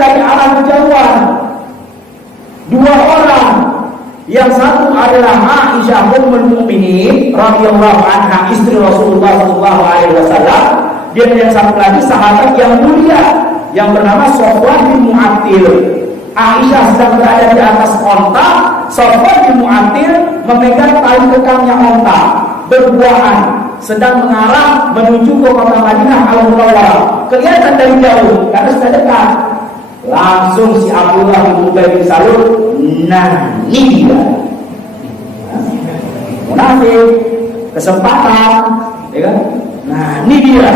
dari arah kejauhan. Dua orang, yang satu adalah Aisyah ummul mukminin radhiyallahu anha, istri Rasulullah sallallahu alaihi wasallam, dan yang satu lagi sahabat yang mulia yang bernama Safwan bin Mu'attil. Aisyah sedang berada di atas onta, Safwan bin Mu'attil memegang tali kekamnya onta, berbuahan, sedang mengarah menuju ke kota Madinah al-Munawwarah. Kelihatan dari jauh karena sudah dekat. Langsung si Abdullah bin Ubay bin Salul, nah ini dia munafik, kesempatan, ya kan? Nah ini dia.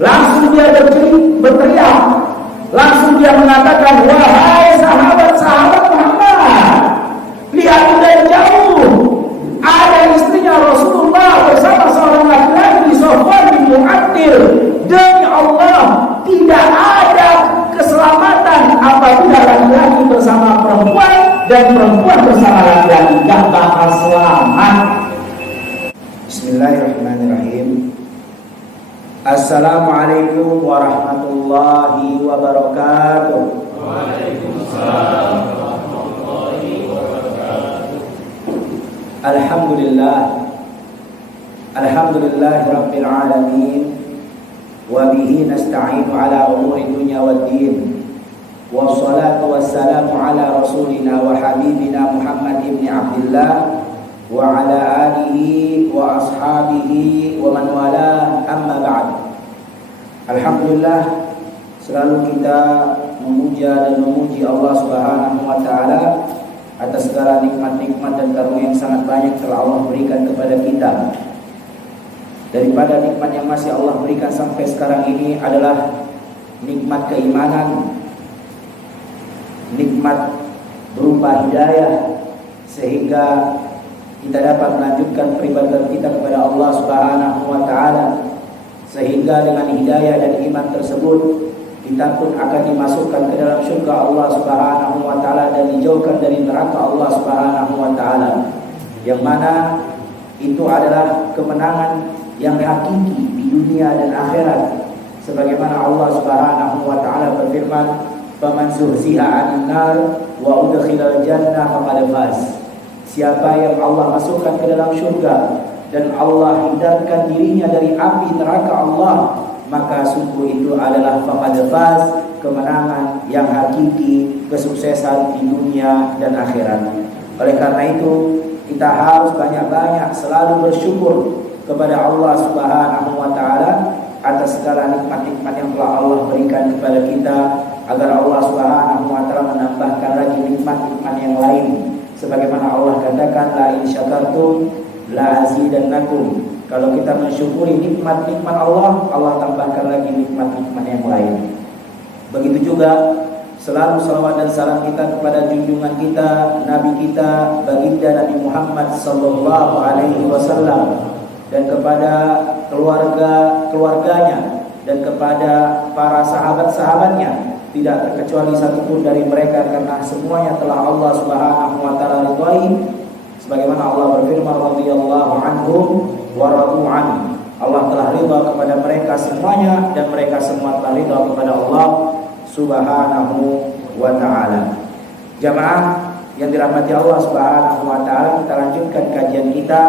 Langsung dia berteriak, langsung dia mengatakan, wahai sahabat-sahabat Muhammad, lihat dari jauh ada istrinya Rasulullah bersama seorang laki-laki, Safwan bin Mu'attil. Demi Allah, tidak ada keselamatan apabila laki-laki bersama perempuan dan perempuan bersama laki-laki, gak bakal selamat. Bismillahirrahmanirrahim. Assalamualaikum warahmatullahi wabarakatuh. Waalaikumsalam warahmatullahi wabarakatuh. Alhamdulillah rabbil alamin. Wa bihi nasta'inu ala umuri dunya waddin. Wassalatu wassalamu ala rasulina wa habibina Muhammad ibn Abdullah wa ala alihi wa ashabihi wa man wala, amma ba'd. Alhamdulillah, selalu kita memuja dan memuji Allah Subhanahu wa taala atas segala nikmat-nikmat dan karunia yang sangat banyak telah Allah berikan kepada kita. Daripada nikmat yang masih Allah berikan sampai sekarang ini adalah nikmat keimanan, nikmat berupa hidayah, sehingga kita dapat melanjutkan peribadatan kita kepada Allah Subhanahu wa taala. Sehingga dengan hidayah dan iman tersebut kita pun akan dimasukkan ke dalam syurga Allah Subhanahu wa taala dan dijauhkan dari neraka Allah Subhanahu wa taala. Yang mana itu adalah kemenangan yang hakiki di dunia dan akhirat. Sebagaimana Allah Subhanahu wa taala berfirman, "Faman zuhziha 'anil nar wa udkhilal jannah faqad faz." Siapa yang Allah masukkan ke dalam syurga dan Allah hindarkan dirinya dari api neraka Allah, maka sungguh itu adalah faqad faz, kemenangan yang hakiki, kesuksesan di dunia dan akhirat. Oleh karena itu, kita harus banyak-banyak selalu bersyukur kepada Allah Subhanahu wa taala atas segala nikmat-nikmat yang telah Allah berikan kepada kita, agar Allah Subhanahu wa taala menambahkan lagi nikmat-nikmat yang lain. Sebagaimana Allah katakan, la in syakartum la azidannakum. Kalau kita mensyukuri nikmat-nikmat Allah, Allah tambahkan lagi nikmat-nikmat yang lain. Begitu juga selalu salawat dan salam kita kepada junjungan kita, Nabi kita, baginda Nabi Muhammad sallallahu alaihi wasallam, dan kepada keluarganya dan kepada para sahabat-sahabatnya, tidak terkecuali satupun dari mereka, karena semuanya telah Allah Subhanahu wa taala ridhai. Sebagaimana Allah berfirman, radhiyallahu anhum wa radu an. Allah telah ridha kepada mereka semuanya dan mereka semua telah ridha kepada Allah Subhanahu wa taala. Jamaah yang dirahmati Allah Subhanahu wa taala, kita lanjutkan kajian kita,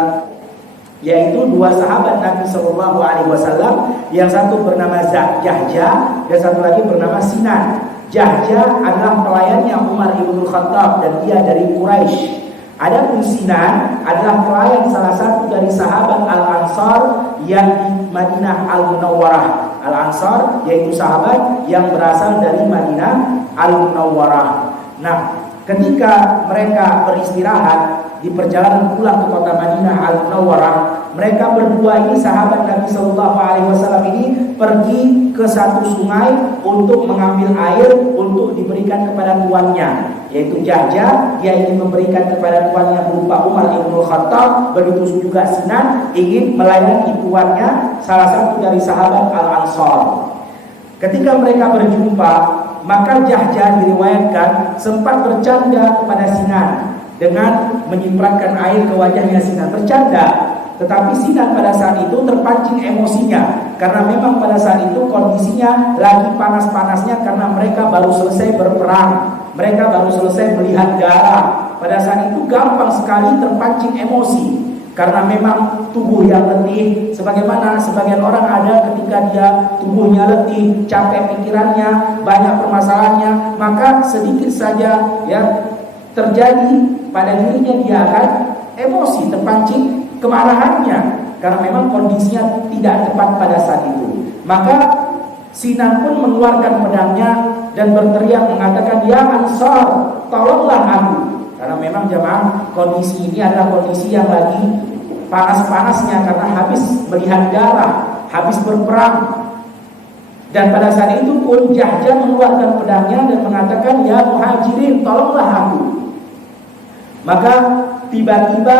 yaitu dua sahabat Nabi Sallallahu Alaihi Wasallam, yang satu bernama Jahja dan satu lagi bernama Sinan. Jahja adalah pelayannya Umar ibn Khattab dan dia dari Quraisy. Adapun Sinan adalah pelayan salah satu dari sahabat Al-Ansar yang di Madinah Al-Munawwarah. Al-Ansar yaitu sahabat yang berasal dari Madinah Al-Munawwarah. Nah, ketika mereka beristirahat di perjalanan pulang ke kota Madinah Al-Munawwarah, mereka berdua ini, sahabat Nabi Sallallahu Alaihi Wasallam ini, pergi ke satu sungai untuk mengambil air untuk diberikan kepada tuannya, yaitu Jahja. Dia ingin memberikan kepada tuannya berupa Umar ibn Khattab. Begitu juga Sinan ingin melayani tuannya, salah satu dari sahabat Al-Ansar. Ketika mereka berjumpa, maka Jahja diriwayatkan sempat bercanda kepada Sinan dengan menyipratkan air ke wajahnya Sinan, bercanda. Tetapi Sinan pada saat itu terpancing emosinya karena memang pada saat itu kondisinya lagi panas-panasnya karena mereka baru selesai berperang, mereka baru selesai melihat darah. Pada saat itu gampang sekali terpancing emosi karena memang tubuh yang letih. Sebagaimana sebagian orang ada ketika dia tubuhnya letih, capek pikirannya, banyak permasalahannya, maka sedikit saja ya terjadi pada dirinya dia akan emosi, terpancing kemarahannya karena memang kondisinya tidak tepat pada saat itu. Maka Sinan pun mengeluarkan pedangnya dan berteriak mengatakan, "Ya Ansar, tolonglah aku." Karena memang jemaah, kondisi ini adalah kondisi yang lagi panas-panasnya karena habis melihat darah, habis berperang. Dan pada saat itu pun Jahjah mengeluarkan pedangnya dan mengatakan, "Ya Muhajirin, tolonglah aku." Maka tiba-tiba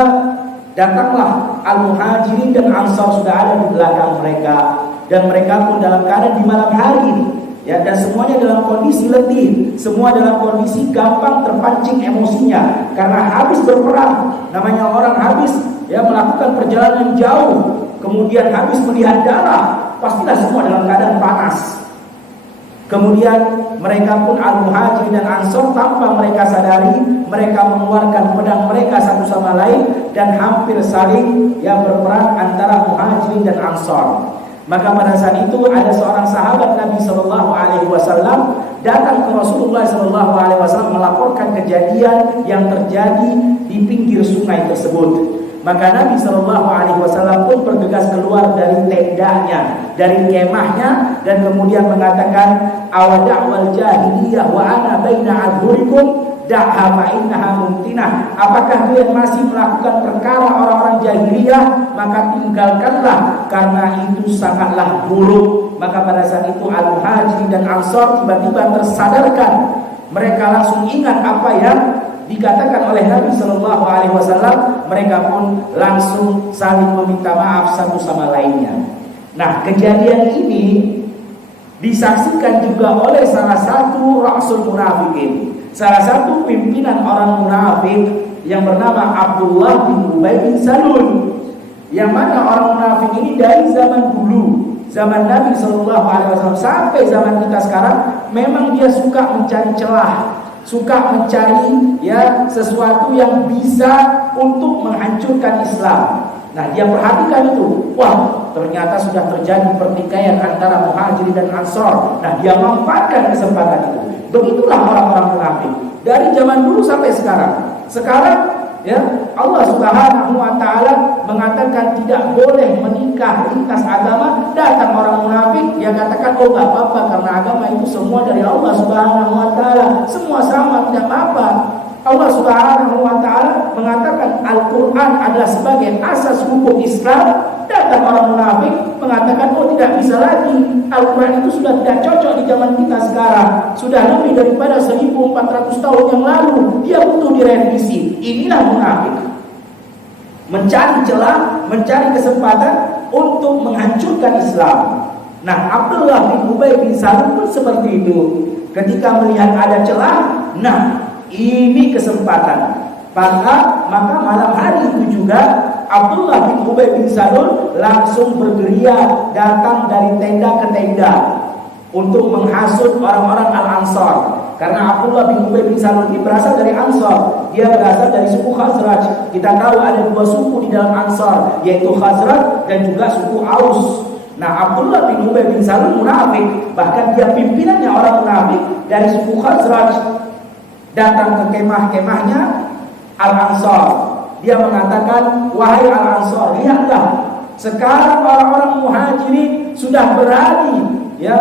datanglah Al-Muhajirin dan Ansar sudah ada di belakang mereka, dan mereka pun dalam keadaan di malam hari ya, dan semuanya dalam kondisi letih, semua dalam kondisi gampang terpancing emosinya karena habis berperang. Namanya orang habis ya melakukan perjalanan jauh, kemudian habis melihat darah, pastilah semua dalam keadaan panas. Kemudian mereka pun Al-Muhajirin dan Ansar tanpa mereka sadari, mereka mengeluarkan pedang mereka satu sama lain dan hampir saling yang berperang antara Muhajirin dan Ansar. Maka pada saat itu ada seorang sahabat Nabi SAW datang ke Rasulullah SAW melaporkan kejadian yang terjadi di pinggir sungai tersebut. Maka Nabi SAW pun bergegas keluar dari tendanya, dari kemahnya, dan kemudian mengatakan, "Awada'wal jahiliyah wa ana baina adhurikum da'ha fa innaha mumtinah." Apakah kalian masih melakukan perkara orang-orang jahiliyah? Maka tinggalkanlah, karena itu sangatlah buruk. Maka pada saat itu Al-Muhajirin dan Ansar tiba-tiba tersadarkan. Mereka langsung ingat apa yang dikatakan oleh Nabi SAW. Mereka pun langsung saling meminta maaf satu sama lainnya. Nah, kejadian ini disaksikan juga oleh salah satu Rasul Munafikin, salah satu pimpinan orang munafik yang bernama Abdullah bin Ubay bin Salul. Yang mana orang munafik ini dari zaman dulu, zaman Nabi SAW sampai zaman kita sekarang, memang dia suka mencari celah, suka mencari ya sesuatu yang bisa untuk menghancurkan Islam. Nah, dia perhatikan itu. Wah, ternyata sudah terjadi pertikaian antara Muhajirin dan Ansar. Nah, dia memanfaatkan kesempatan itu. Begitulah orang-orang munafik dari zaman dulu sampai sekarang. Sekarang ya Allah Subhanahu wa taala mengatakan tidak boleh menikah lintas agama. Datang orang munafik, dia katakan, "Oh, enggak apa-apa karena agama itu semua dari Allah Subhanahu wa taala. Semua sama, tidak apa-apa." Allah Subhanahu wa taala mengatakan Al-Qur'an adalah sebagai asas hukum Islam. Datang orang munafik mengatakan, "Oh, tidak bisa lagi. Al-Qur'an itu sudah tidak cocok di zaman kita sekarang. Sudah lebih daripada 1400 tahun yang lalu. Dia butuh direvisi." Inilah munafik. Mencari celah, mencari kesempatan untuk menghancurkan Islam. Nah, Abdullah bin Ubay bin Salul pun seperti itu. Ketika melihat ada celah, nah, ini kesempatan. Maka malam hari itu juga Abdullah bin Ubay bin Salul langsung bergeria datang dari tenda ke tenda untuk menghasut orang-orang Al-Ansar. Karena Abdullah bin Ubay bin Salul ini berasal dari Ansar, dia berasal dari suku Khazraj. Kita tahu ada dua suku di dalam Ansar, yaitu Khazraj dan juga suku Aus. Nah, Abdullah bin Ubay bin Salul munafik, bahkan dia pimpinannya orang munafik dari suku Khazraj. Datang ke kemah-kemahnya Al-Ansar. Dia mengatakan, "Wahai Al-Ansar, lihatlah, sekarang orang-orang Muhajirin sudah berani ya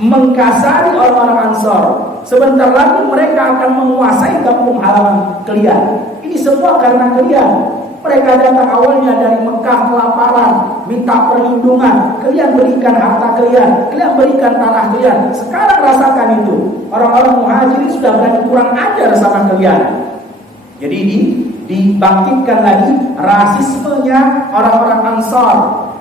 mengkasari orang-orang Ansar. Sebentar lagi mereka akan menguasai kampung halaman kalian. Ini semua karena kalian. Mereka datang awalnya dari Mekah kelaparan, minta perlindungan. Kalian berikan harta kalian, kalian berikan tanah kalian. Sekarang rasakan itu. Orang-orang Muhajirin sudah berani kurang ajar sama kalian." Jadi ini dibangkitkan lagi rasismenya orang-orang Ansar.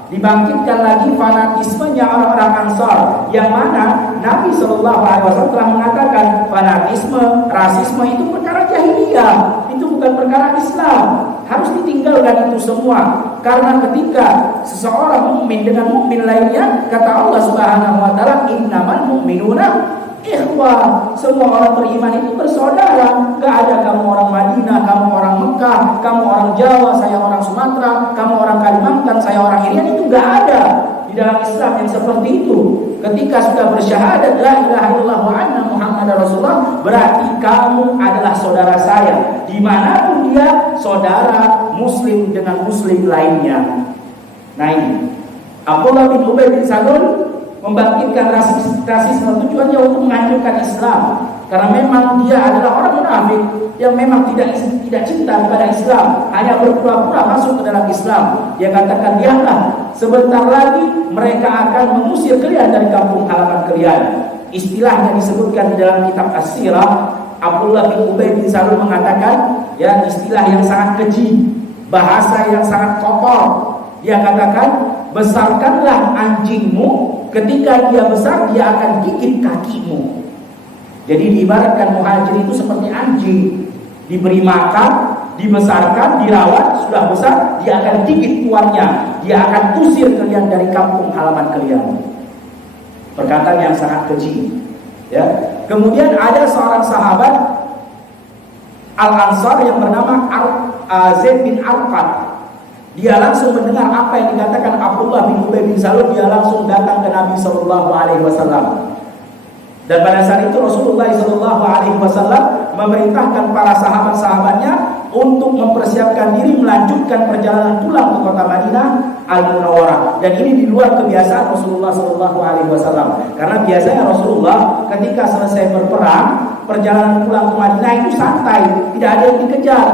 dibangkitkan lagi fanatismenya orang-orang Ansor, yang mana Nabi Shallallahu Alaihi Wasallam telah mengatakan fanatisme, rasisme itu perkara jahiliyah, itu bukan perkara Islam, harus ditinggalkan itu semua. Karena ketika seseorang mukmin dengan mukmin lainnya, kata Allah Subhanahu Wa Taala, innamal mu'minuna ikhwah, semua orang beriman itu bersaudara. Gak ada kamu orang Madinah, kamu orang Mekah, kamu orang Jawa, saya orang Sumatera, kamu orang Kalimantan, saya orang Irian, itu gak ada di dalam Islam yang seperti itu. Ketika sudah bersyahadat la ilaha illallah wa anna Muhammadar Rasulullah, berarti kamu adalah saudara saya, dimanapun dia, saudara muslim dengan muslim lainnya. Nah ini Abdullah bin Ubay bin Salul membangkitkan rasisme, tujuannya untuk menghancurkan Islam, karena memang dia adalah orang munafik yang memang tidak cinta kepada Islam, hanya berpura-pura masuk ke dalam Islam. Dia katakan, lihatlah, sebentar lagi mereka akan mengusir kalian dari kampung halaman kalian. Istilahnya disebutkan di dalam kitab As-Sirah. Abdullah bin Ubay bin Salul mengatakan, ya, istilah yang sangat keji, bahasa yang sangat kotor. Dia katakan, besarkanlah anjingmu, ketika dia besar dia akan gigit kakimu. Jadi diibaratkan muhajir itu seperti anjing, diberi makan, dibesarkan, dirawat, sudah besar dia akan gigit tuannya, dia akan usir kalian dari kampung halaman kalian. Perkataan yang sangat keji, ya. Kemudian ada seorang sahabat Al-Ansar yang bernama Zaid bin Arqad. Dia langsung mendengar apa yang dikatakan Abdullah bin Ubay bin Salul. Dia langsung datang ke Nabi Sallallahu Alaihi Wasallam. Dan pada saat itu Rasulullah Sallallahu Alaihi Wasallam memerintahkan para sahabat-sahabatnya untuk mempersiapkan diri melanjutkan perjalanan pulang ke kota Madinah Al-Munawwarah. Dan ini di luar kebiasaan Rasulullah Sallallahu Alaihi Wasallam. Karena biasanya Rasulullah ketika selesai berperang, perjalanan pulang ke Madinah itu santai, tidak ada yang dikejar.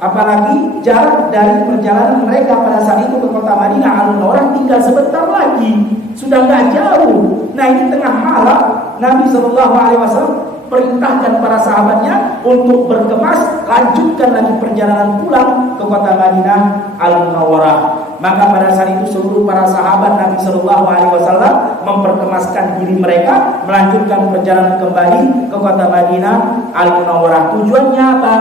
Apalagi jarak dari perjalanan mereka pada saat itu ke kota Madinah Al-Munawwarah tinggal sebentar lagi, sudah nggak jauh. Nah ini tengah malam Nabi Shallallahu Alaihi Wasallam perintahkan para sahabatnya untuk berkemas, lanjutkan lagi perjalanan pulang ke kota Madinah Al-Munawwarah. Maka pada saat itu seluruh para sahabat Nabi Shallallahu Alaihi Wasallam memperkemaskan diri mereka, melanjutkan perjalanan kembali ke kota Madinah Al-Munawwarah. Tujuannya apa?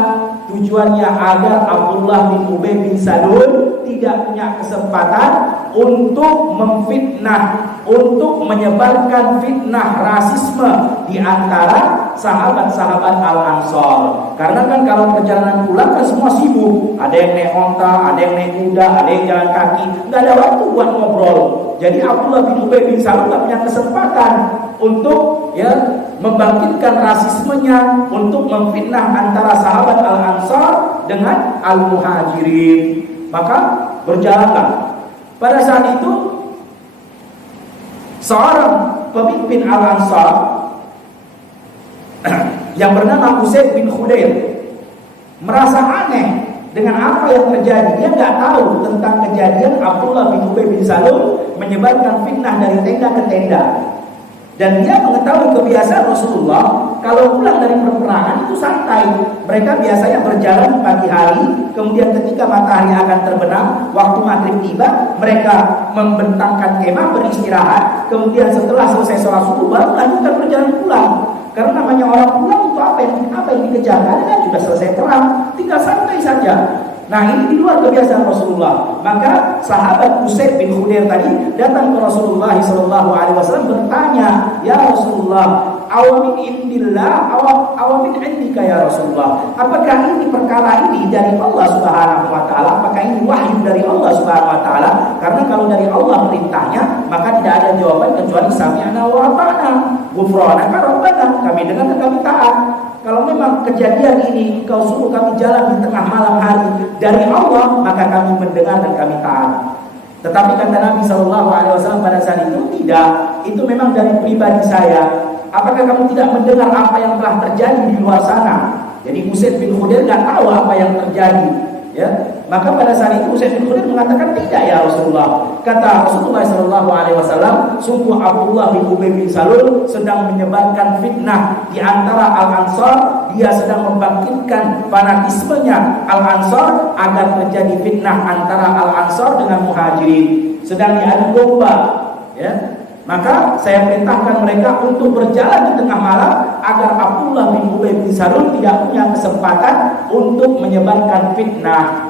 Tujuannya agar Abdullah bin Ubay bin Salul tidak punya kesempatan untuk memfitnah, untuk menyebarkan fitnah rasisme di antara sahabat-sahabat Al-Ansor. Karena kan kalau perjalanan pulang kan semua sibuk, ada yang naik onta, ada yang naik kuda, ada yang jalan kaki, nggak ada waktu buat ngobrol. Jadi Abdullah bin Ubay bin Salul nggak punya kesempatan untuk membangkitkan rasismenya, untuk memfitnah antara sahabat Al-Ansar dengan Al-Muhajirin. Maka berjalanlah. Pada saat itu seorang pemimpin Al-Ansar yang bernama Usaid bin Khudair merasa aneh dengan apa yang terjadi. Dia nggak tahu tentang kejadian Abdullah bin Ubay bin Salul menyebarkan fitnah dari tenda ke tenda. Dan dia mengetahui kebiasaan Rasulullah kalau pulang dari peperangan itu santai. Mereka biasanya berjalan pagi hari, kemudian ketika matahari akan terbenam, waktu maghrib tiba, mereka membentangkan kemah beristirahat. Kemudian setelah selesai sholat subuh baru lanjutkan perjalanan pulang. Karena namanya orang pulang itu apa yang dikejar? Karena kan sudah selesai perang, tinggal santai saja. Nah ini di luar kebiasaan Rasulullah. Maka sahabat Usaid bin Khudair tadi datang ke Rasulullah Sallallahu Alaihi Wasallam bertanya, ya Rasulullah, awamin indillah, awamin indika ya Rasulullah. Apakah ini perkara ini dari Allah Subhanahu Wa Taala? Apakah ini wahyu dari Allah Subhanahu Wa Taala? Karena kalau dari Allah perintahnya, maka tidak ada jawaban kecuali sami'na wa ata'na, ghufranaka rabbana, kami dengar dan kami taat. Kalau memang kejadian ini engkau suruh kami jalan di tengah malam hari dari Allah, maka kami mendengar dan kami taat. Tetapi kata Nabi Shallallahu Alaihi Wasallam pada saat itu, tidak, itu memang dari pribadi saya. Apakah kamu tidak mendengar apa yang telah terjadi di luar sana? Jadi Usaid bin Khudair nggak tahu apa yang terjadi, ya. Maka pada saat itu Usaid bin Khudair mengatakan, tidak ya Rasulullah. Kata Rasulullah Sallallahu Alaihi Wasallam, sungguh Abdullah bin Ubay bin Salul sedang menyebarkan fitnah di antara Al-Ansar. Dia sedang membangkitkan fanatismenya Al-Ansar agar terjadi fitnah antara Al-Ansar dengan Muhajirin. sedang diadu domba, ya. Maka saya perintahkan mereka untuk berjalan di tengah malam agar Abdullah bin Ubay bin Salul tidak punya kesempatan untuk menyebarkan fitnah.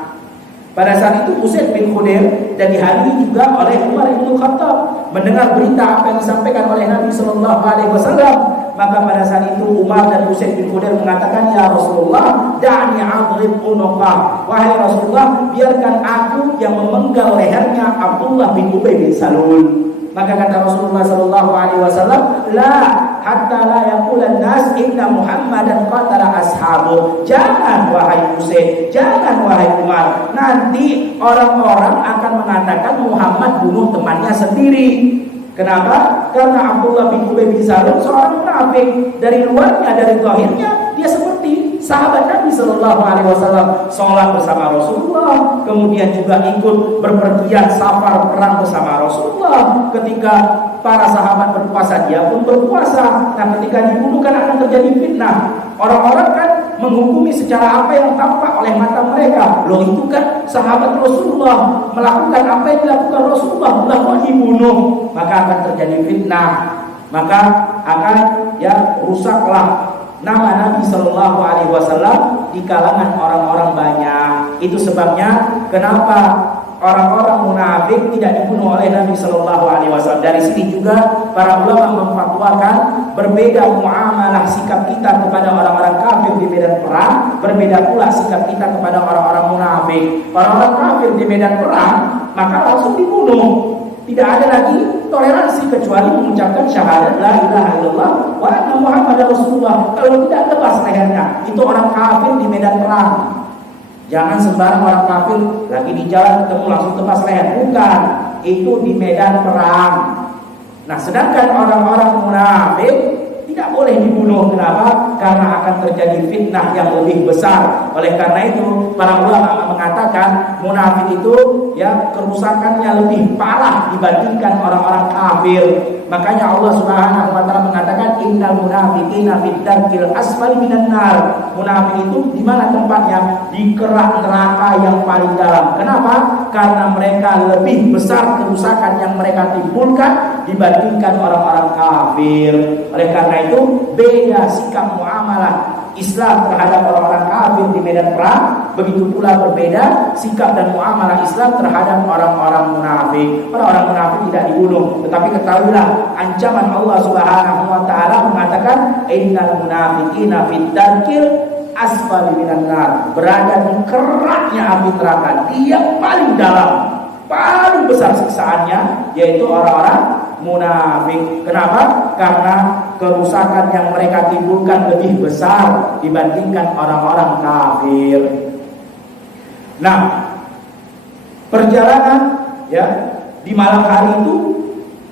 Pada saat itu Usaid bin Khudair dan dihadiri juga oleh Umar bin Khattab mendengar berita apa yang disampaikan oleh Nabi Sallallahu Alaihi Wasallam. Maka pada saat itu Umar dan Usaid bin Khudair mengatakan, ya Rasulullah, da'ni adrib unuqah. Wahai Rasulullah, biarkan aku yang memenggal lehernya Abdullah bin Ubay bin Salul. Maka kata Rasulullah Sallallahu Alaihi Wasallam, la hatta la yaqulan nas inna Muhammadan qatala ashabu. Jangan wahai Usaid, jangan wahai Umar, nanti orang-orang akan mengatakan Muhammad bunuh temannya sendiri. Kenapa? Karena Abdullah bin Ubay bin Salul seorang munafik. Dari luarnya, dari zahirnya dia seperti sahabat Nabi Sallallahu Alaihi Wasallam, sholat bersama Rasulullah, kemudian juga ikut berpergian safar perang bersama Rasulullah. Ketika para sahabat berpuasa, dia pun berpuasa. Nah, ketika dibunuh kan akan terjadi fitnah. Orang-orang kan menghukumi secara apa yang tampak oleh mata mereka. Loh, itu kan sahabat Rasulullah melakukan apa yang dilakukan Rasulullah, lalu dibunuh, maka akan terjadi fitnah. Maka akan rusaklah nama Nabi Sallallahu Alaihi Wasallam di kalangan orang-orang banyak. Itu sebabnya kenapa orang-orang munafik tidak dibunuh oleh Nabi Sallallahu Alaihi Wasallam. Dari sini juga para ulama memfatwakan berbeda muamalah sikap kita kepada orang-orang kafir di medan perang, berbeda pula sikap kita kepada orang-orang munafik. Orang-orang kafir di medan perang maka langsung dibunuh. Tidak ada lagi toleransi kecuali mengucapkan syahadat la ilaha illallah wa anna Muhammadar Rasulullah. Kalau tidak, lepas lehernya. Itu orang kafir di medan perang. Jangan sembarang orang kafir lagi di jalan ketemu langsung tebas leher. Bukan, itu di medan perang. Nah, sedangkan orang-orang munafik tidak boleh dibunuh. Kenapa? Karena akan terjadi fitnah yang lebih besar. Oleh karena itu para ulama mengatakan munafik itu kerusakannya lebih parah dibandingkan orang-orang kafir. Makanya Allah Subhanahu wa taala mengatakan innal munafiqina fid darkil asfali minan nar. Munafik itu di mana tempatnya? Di kerak neraka yang paling dalam. Kenapa? Karena mereka lebih besar kerusakan yang mereka timbulkan dibandingkan orang-orang kafir. Oleh karena itu beda sikap muamalah Islam terhadap orang-orang kafir di medan perang, begitu pula berbeda sikap dan muamalah Islam terhadap orang-orang munafik. Orang-orang munafik tidak dibunuh, tetapi ketahuilah ancaman Allah Subhanahu wa taala mengatakan innal munafiqina fid darkil asfali minan nar, berada di keraknya api neraka, dia paling dalam, paling besar siksaannya, yaitu orang-orang munafik. Kenapa? Karena kerusakan yang mereka timbulkan lebih besar dibandingkan orang-orang kafir. Nah, perjalanan di malam hari itu,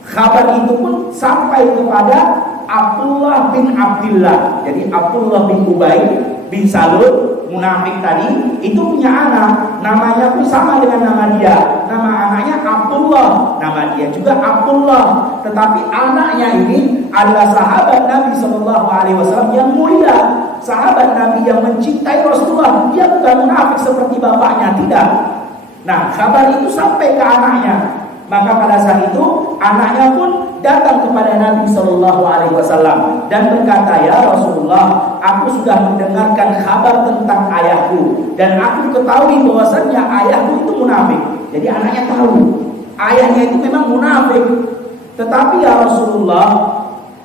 kabar itu pun sampai kepada Abdullah bin Abdillah. Jadi Abdullah bin Ubay bin Salul munafik tadi itu punya anak, namanya pun sama dengan nama dia. Nama anaknya Abdullah, nama dia juga Abdullah. Tetapi anaknya ini adalah sahabat Nabi Sallallahu Alaihi Wasallam yang mulia, sahabat Nabi yang mencintai Rasulullah. Dia bukan munafik seperti bapaknya, tidak. Nah, kabar itu sampai ke anaknya. Maka pada saat itu anaknya pun datang kepada Nabi Sallallahu Alaihi Wasallam dan berkata, ya Rasulullah, aku sudah mendengarkan kabar tentang ayahku dan aku ketahui bahwasannya ayahku itu munafik. Jadi anaknya tahu ayahnya itu memang munafik. Tetapi ya Rasulullah,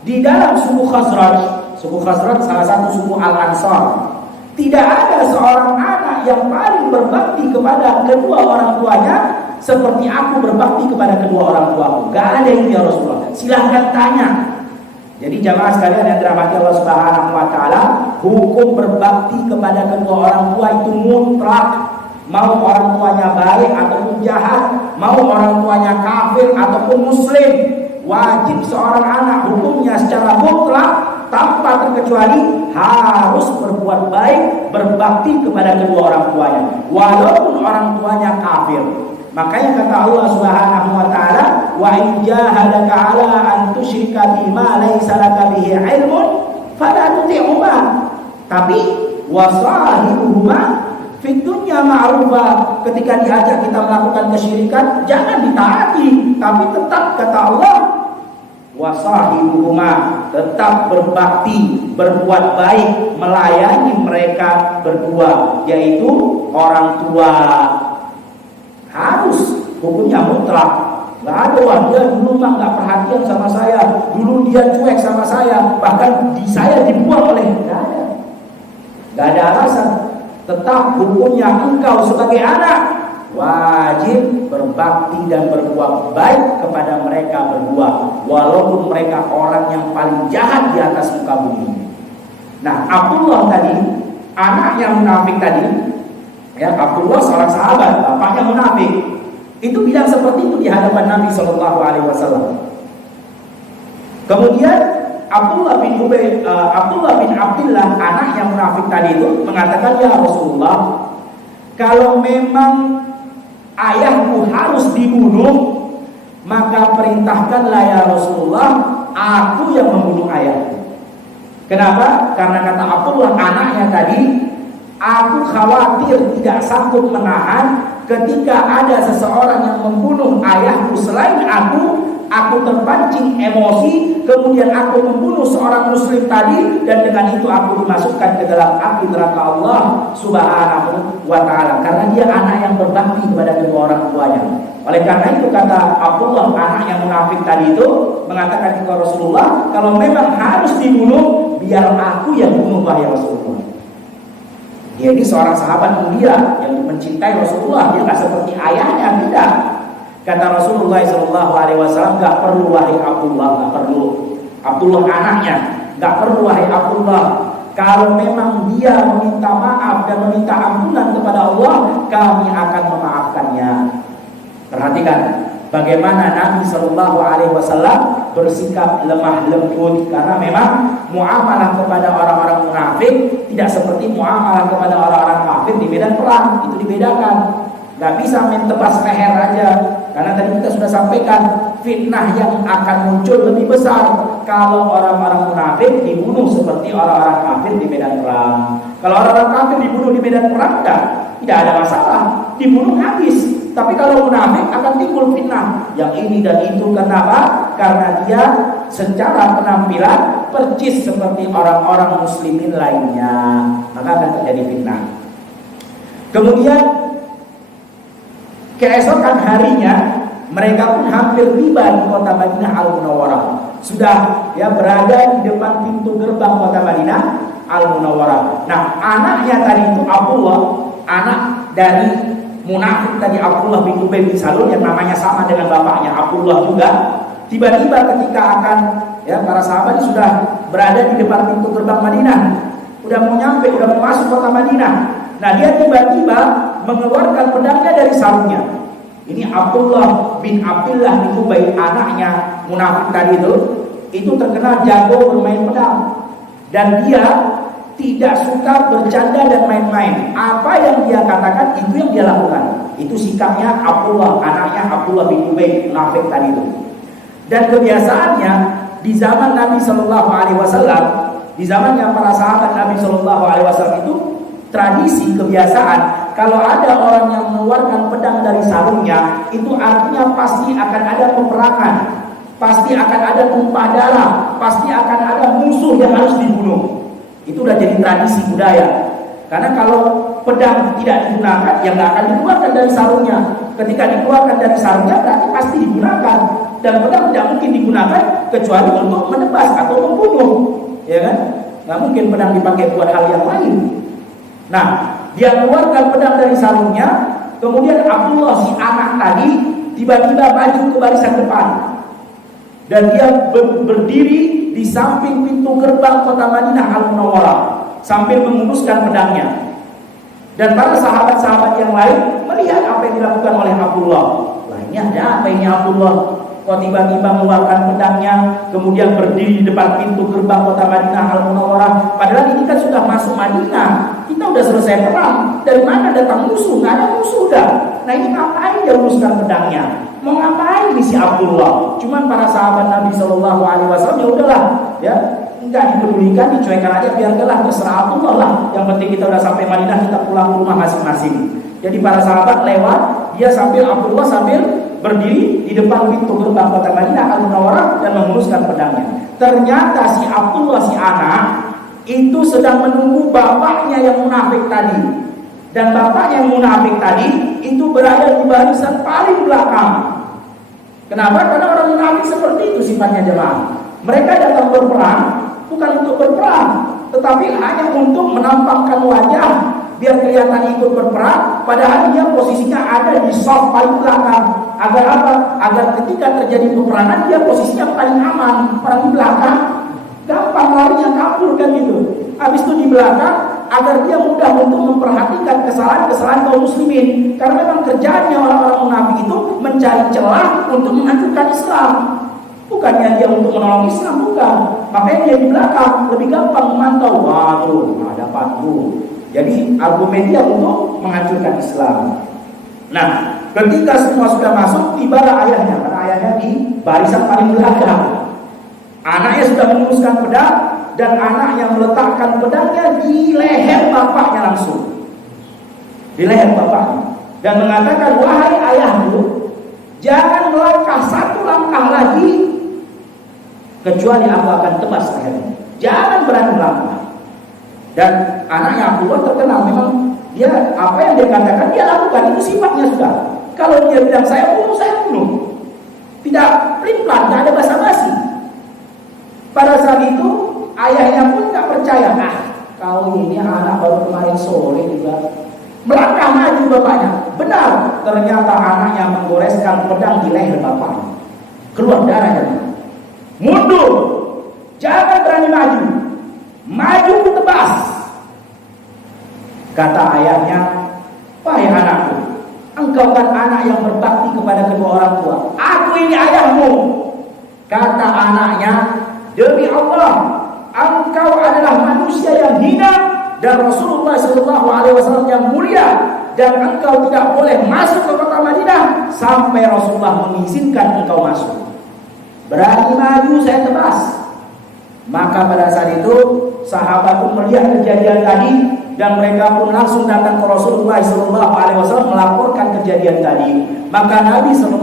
di dalam suku Khazraj salah satu suku Al-Ansar, tidak ada seorang anak yang paling berbakti kepada kedua orang tuanya seperti aku berbakti kepada kedua orang tuaku. Gak ada itu ya Rasulullah. Silahkan tanya. Jadi jamaah sekalian yang dirahmati Allah Subhanahu wa taala, hukum berbakti kepada kedua orang tua itu mutlak. Mau orang tuanya baik ataupun jahat, mau orang tuanya kafir ataupun muslim, wajib seorang anak hukumnya secara mutlak tanpa terkecuali harus berbuat baik, berbakti kepada kedua orang tuanya, walaupun orang tuanya kafir. Makanya kata Allah Subhanahu wa taala, wa in jahadaka 'ala an tusyrika bima laysa laka bihi 'ilmun fala tuti'huma, tapi wasahibuhuma Fitunya ma'rufah, ketika diajak kita melakukan kesyirikan, jangan ditaati, tapi tetap kata Allah, wasahibuhuma, tetap berbakti, berbuat baik, melayani mereka berdua, yaitu orang tua. Harus hukumnya mutlak. Gak ada, wah dia dulu mah gak perhatian sama saya, dulu dia cuek sama saya, bahkan saya dibuang oleh, gak ada alasan. Tetap hukumnya engkau sebagai anak wajib berbakti dan berbuat baik kepada mereka berdua, walaupun mereka orang yang paling jahat di atas muka bumi. Nah, Abdullah tadi, anak yang munafik tadi, ya, Abdullah seorang sahabat, bapaknya munafik, itu bilang seperti itu di hadapan Nabi Shallallahu Alaihi Wasallam. Kemudian Abdullah bin Abdullah, anak yang munafik tadi itu mengatakan, ya Rasulullah, kalau memang ayahku harus dibunuh, maka perintahkanlah ya Rasulullah, aku yang membunuh ayahku. Kenapa? Karena kata Abdullah anaknya tadi, aku khawatir tidak sanggup menahan ketika ada seseorang yang membunuh ayahku selain aku terpancing emosi, kemudian aku membunuh seorang muslim tadi, dan dengan itu aku dimasukkan ke dalam api neraka Allah Subhanahu wa ta'ala, karena dia anak yang berbakti kepada kedua orang tuanya. Oleh karena itu kata Abdullah, anak yang munafik tadi itu mengatakan kepada Rasulullah, kalau memang harus dibunuh, biar aku yang bunuh wahai Rasulullah. Dia ini seorang sahabat mulia yang mencintai Rasulullah, dia tidak seperti ayahnya, tidak. Kata Rasulullah SAW, gak perlu wahai Abdullah, gak perlu. Abdullah anaknya, gak perlu wahai Abdullah. Kalau memang dia meminta maaf dan meminta ampunan kepada Allah, kami akan memaafkannya. Perhatikan bagaimana Nabi SAW bersikap lemah lembut, karena memang muamalah kepada orang-orang munafik tidak seperti muamalah kepada orang-orang kafir di medan perang. Itu dibedakan. Gak bisa main tebas leher aja, karena tadi kita sudah sampaikan fitnah yang akan muncul lebih besar kalau orang-orang munafik dibunuh seperti orang-orang kafir di medan perang. Kalau orang-orang kafir dibunuh di medan perang, tidak ada masalah, dibunuh habis. Tapi kalau munafik akan timbul fitnah yang ini dan itu. Kenapa? Karena dia secara penampilan percis seperti orang-orang muslimin lainnya, maka akan terjadi fitnah. Kemudian keesokan harinya mereka pun hampir tiba di kota Madinah Al-Munawwarah. Sudah berada di depan pintu gerbang kota Madinah Al-Munawwarah. Nah, anaknya tadi itu Abdullah, anak dari munafik tadi Abdullah bin Ubay bin Salul yang namanya sama dengan bapaknya Abdullah juga. Tiba-tiba ketika akan para sahabat sudah berada di depan pintu gerbang Madinah, udah mau nyampe, udah mau masuk kota Madinah. Nah, dia tiba-tiba mengeluarkan pedangnya dari sarungnya. Ini Abdullah bin Ubay, anaknya munafik tadi itu terkenal jago bermain pedang, dan dia tidak suka bercanda dan main-main. Apa yang dia katakan itu yang dia lakukan. Itu sikapnya Abdullah, anaknya Abdullah bin Ubay munafik tadi itu. Dan kebiasaannya di zaman Nabi Shallallahu Alaihi Wasallam, di zamannya para sahabat Nabi Shallallahu Alaihi Wasallam itu tradisi kebiasaan, kalau ada orang yang mengeluarkan pedang dari sarungnya, itu artinya pasti akan ada peperangan, pasti akan ada tumpah darah, pasti akan ada musuh yang harus dibunuh. Itu udah jadi tradisi budaya. Karena kalau pedang tidak digunakan, ya nggak akan dikeluarkan dari sarungnya. Ketika dikeluarkan dari sarungnya, berarti pasti digunakan. Dan pedang tidak mungkin digunakan kecuali untuk menebas atau membunuh, ya kan? Nggak mungkin pedang dipakai buat hal yang lain. Nah, dia keluarkan pedang dari sarungnya, kemudian Abdullah si anak tadi tiba-tiba maju ke barisan depan, dan dia berdiri di samping pintu gerbang kota Madinah Al-Munawwarah sambil menguruskan pedangnya. Dan para sahabat-sahabat yang lain melihat apa yang dilakukan oleh Abdullah. Lah, ini ada apa ini Abdullah? Kok tiba-tiba mengeluarkan pedangnya, kemudian berdiri di depan pintu gerbang kota Madinah Al-Munawwarah. Padahal ini kan sudah masuk Madinah, kita udah selesai perang. Dari mana datang musuh? Nggak ada musuh dah. Nah, ini ngapain dia uruskan pedangnya? Mau ngapain nih si Abdullah? Cuman para sahabat Nabi Shallallahu Alaihi Wasallam ya udahlah, tidak dipedulikan, dicuekan aja, biarkanlah terserah Allah lah. Yang penting kita udah sampai Madinah, kita pulang ke rumah masing-masing. Jadi para sahabat lewat, dia Abdullah sambil berdiri di depan pintu gerbang kota Madinah Al-Munawwarah dan menguruskan pedangnya. Ternyata si Abdullah, si anak itu sedang menunggu bapaknya yang munafik tadi. Dan bapaknya yang munafik tadi itu berada di barisan paling belakang. Kenapa? Karena orang munafik seperti itu sifatnya jemaah. Mereka datang berperang bukan untuk berperang, tetapi hanya untuk menampakkan wajah biar kelihatan ikut berperang, padahal dia posisinya ada di soft paling belakang. Agar apa? Agar ketika terjadi peperangan dia posisinya paling aman. Orang di belakang gampang larinya, kabur kan gitu. Habis itu di belakang agar dia mudah untuk memperhatikan kesalahan-kesalahan kaum muslimin. Karena memang kerjanya orang-orang munafik itu mencari celah untuk menghancurkan Islam. Bukannya dia untuk menolong Islam, bukan. Makanya dia di belakang lebih gampang memantau. Waduh, ada patku. Jadi argumen dia untuk menghancurkan Islam. Nah, ketika semua sudah masuk, tibalah ayahnya. Karena ayahnya di barisan paling belakang. Anaknya sudah menguruskan pedang, dan anaknya meletakkan pedangnya di leher bapaknya langsung. Di leher bapaknya. Dan mengatakan, wahai ayahku, jangan melangkah satu langkah lagi, kecuali aku akan tebas lehernya. Jangan berani melangkah. Dan anaknya Abdullah terkenal, memang dia apa yang dia katakan dia lakukan, itu sifatnya sudah. Kalau dia bilang saya bunuh. Tidak pelin-pelan, tidak ada basa-basi. Pada saat itu ayahnya pun tak percaya. Kau ini anak baru kemarin sore juga. Melangkah maju bapaknya. Benar, ternyata anaknya menggoreskan pedang di leher bapaknya. Keluar darahnya. Mundur, jangan berani maju. Maju ku tebas. Kata ayahnya, wahai anakku, engkau kan anak yang berbakti kepada kedua orang tua. Aku ini ayahmu. Kata anaknya, demi Allah, engkau adalah manusia yang hina dan Rasulullah SAW yang mulia, dan engkau tidak boleh masuk ke kota Madinah sampai Rasulullah mengizinkan engkau masuk. Berani maju saya tebas. Maka pada saat itu sahabat pun melihat kejadian tadi, dan mereka pun langsung datang ke Rasulullah SAW melaporkan kejadian tadi. Maka Nabi SAW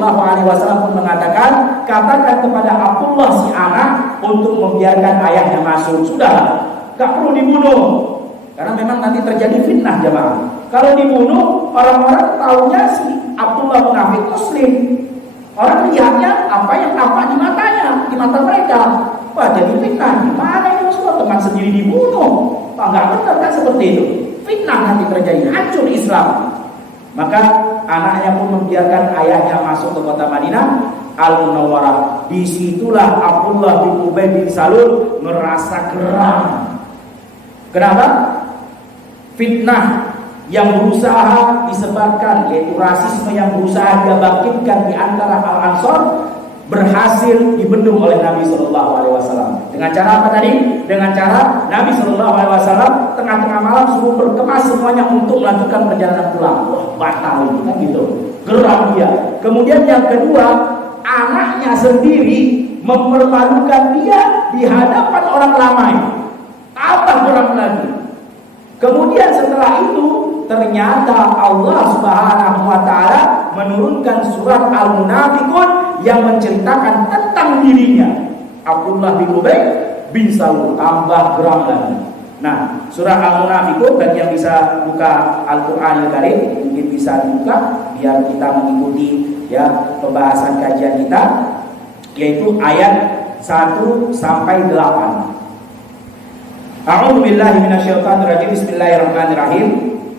pun mengatakan, katakan kepada Abdullah si anak untuk membiarkan ayahnya masuk. Sudah, gak perlu dibunuh, karena memang nanti terjadi fitnah jemaah. Kalau dibunuh, orang-orang tahunya si Abdullah munafik muslim. Orang lihatnya apa yang tampak di matanya, di mata mereka. Wah, jadi fitnah. Gimana ini Rasulullah, teman sendiri dibunuh? Wah, nggak benar kan seperti itu. Fitnah nanti terjadi, hancur Islam. Maka anaknya pun membiarkan ayahnya masuk ke kota Madinah Al-Munawwarah. Disitulah Abdullah bin Ubay bin Salul merasa geram. Kenapa? Fitnah yang berusaha disebarkan, yaitu rasisme yang berusaha dia bangkitkan di antara Al-Ansor, berhasil dibendung oleh Nabi SAW. Dengan cara apa tadi? Dengan cara Nabi SAW tengah-tengah malam suruh berkemas semuanya untuk melanjutkan perjalanan pulang. Wah, batal ini kan gitu. Geram dia. Kemudian yang kedua, anaknya sendiri mempermalukan dia di hadapan orang ramai. Tambah geram lagi. Kemudian setelah itu ternyata Allah Subhanahu wa taala menurunkan surat Al-Munafiqun yang menceritakan tentang dirinya. Abdullah bin Ubay bin Salul tambah geram lagi. Nah, surah Al-Munafiqun, bagi yang bisa buka Al-Qur'anul Karim mungkin bisa dibuka biar kita mengikuti ya pembahasan kajian kita, yaitu ayat 1 sampai 8. A'udzu billahi minasyaitonir rajim. Bismillahirrahmanirrahim.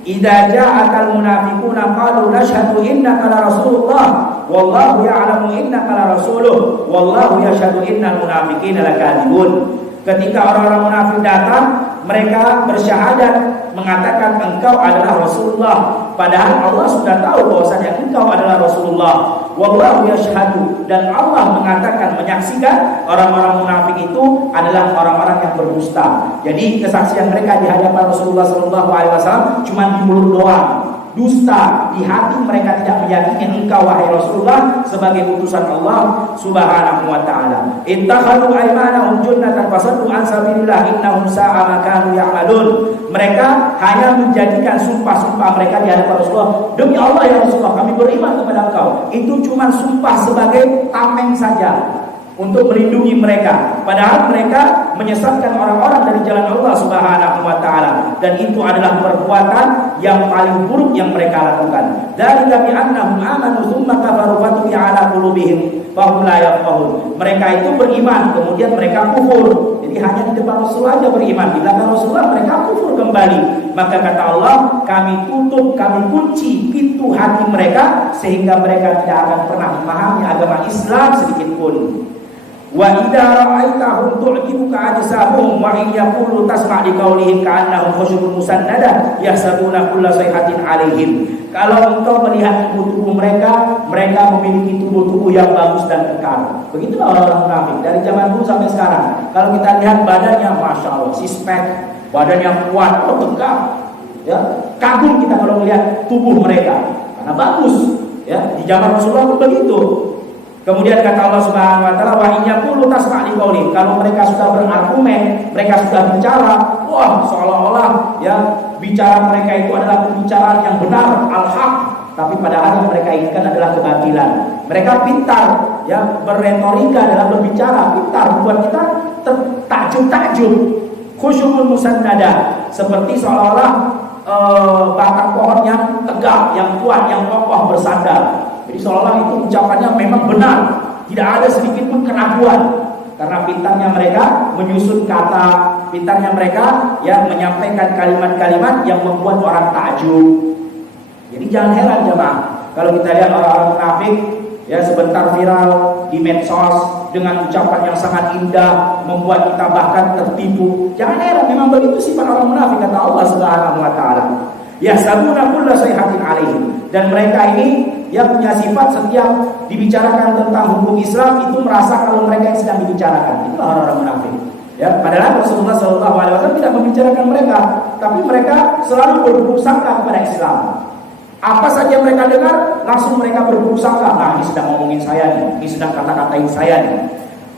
Idza ja'akal munafiquna qalu nashhadu innaka la rasulullah wallahu ya'lamu innaka la rasuluh wallahu yashhadu innal munafiqina lakadzibun. Ketika orang-orang munafik datang, mereka bersyahadat mengatakan engkau adalah Rasulullah, padahal Allah sudah tahu bahwasanya engkau adalah Rasulullah. Wallahu yashhadu, dan Allah mengatakan, menyaksikan orang-orang munafik itu adalah orang-orang yang berdusta. Jadi kesaksian mereka di hadapan Rasulullah SAW cuma di mulut doang, dusta, di hati mereka tidak meyakini engkau wahai Rasulullah sebagai utusan Allah Subhanahu wa taala. Ittakhadhu aymanahum junnatan fasaddu an sabilillah innahum sa'a ma kanu ya'malun. Mereka hanya menjadikan sumpah-sumpah mereka di hadapan Rasulullah, demi Allah ya Rasulullah kami beriman kepada engkau. Itu cuma sumpah sebagai tameng saja untuk melindungi mereka, padahal mereka menyesatkan orang-orang dari jalan Allah Subhanahu wa taala, dan itu adalah perbuatan yang paling buruk yang mereka lakukan. Dzalika bi annahum amanu tsumma kafaru fatubi'a ala qulubihim fahum la yafqahun. Mereka itu beriman kemudian mereka kufur. Jadi hanya di depan Rasulullah saja beriman, di belakang Rasulullah mereka kufur kembali. Maka kata Allah, kami tutup, kami kunci pintu hati mereka sehingga mereka tidak akan pernah memahami agama Islam sedikit pun. Wa idza ra'aitahum tu'jibuka ajsamuhum wa in yaqulu tasma' liqaulihim ka'annahum khusyubun musannadah yahsabuna kulla sayhatin 'alaihim. Kalau engkau melihat tubuh mereka, mereka memiliki tubuh-tubuh yang bagus dan kekar. Begitulah orang-orang munafik dari zaman dulu sampai sekarang. Kalau kita lihat badannya, masya Allah, six-pack, badannya kuat, tegak, ya, kagum kita kalau melihat tubuh mereka karena bagus. Ya, di zaman Rasulullah pun begitu. Kemudian kata Allah Subhanahu wa taala, wa in yaqulu tasma' liqaulihim. Kalau mereka sudah berargumen, mereka sudah bicara, wah seolah-olah ya bicara mereka itu adalah pembicaraan yang benar, al-haq, tapi padahal yang mereka inginkan adalah kebatilan. Mereka pintar ya berretorika dalam berbicara, pintar buat kita takjub-takjub. Khusyubun musannada, seperti seolah-olah batang pohon yang tegak, yang kuat, yang kokoh bersandar. Jadi seolah-olah itu ucapannya memang benar, tidak ada sedikit pun keraguan. Karena pintarnya mereka menyusun kata, pintarnya mereka ya menyampaikan kalimat-kalimat yang membuat orang takjub. Jadi jangan heran jemaah, kalau kita lihat orang-orang munafik ya sebentar viral di medsos dengan ucapan yang sangat indah, membuat kita bahkan tertipu. Jangan heran, memang begitu sifat orang munafik kata Allah Subhanahu wa taala. Ya sabuna kulla sayhatin alaihim. Dan mereka ini yang punya sifat setiap dibicarakan tentang hukum Islam itu merasa kalau mereka yang sedang dibicarakan. Itulah orang-orang munafik. Ya, padahal Rasulullah SAW tidak membicarakan mereka, tapi mereka selalu berburuk sangka kepada Islam. Apa saja mereka dengar, langsung mereka berburuk sangka. Nah, ini sedang ngomongin saya nih, ini sedang kata-katain saya nih.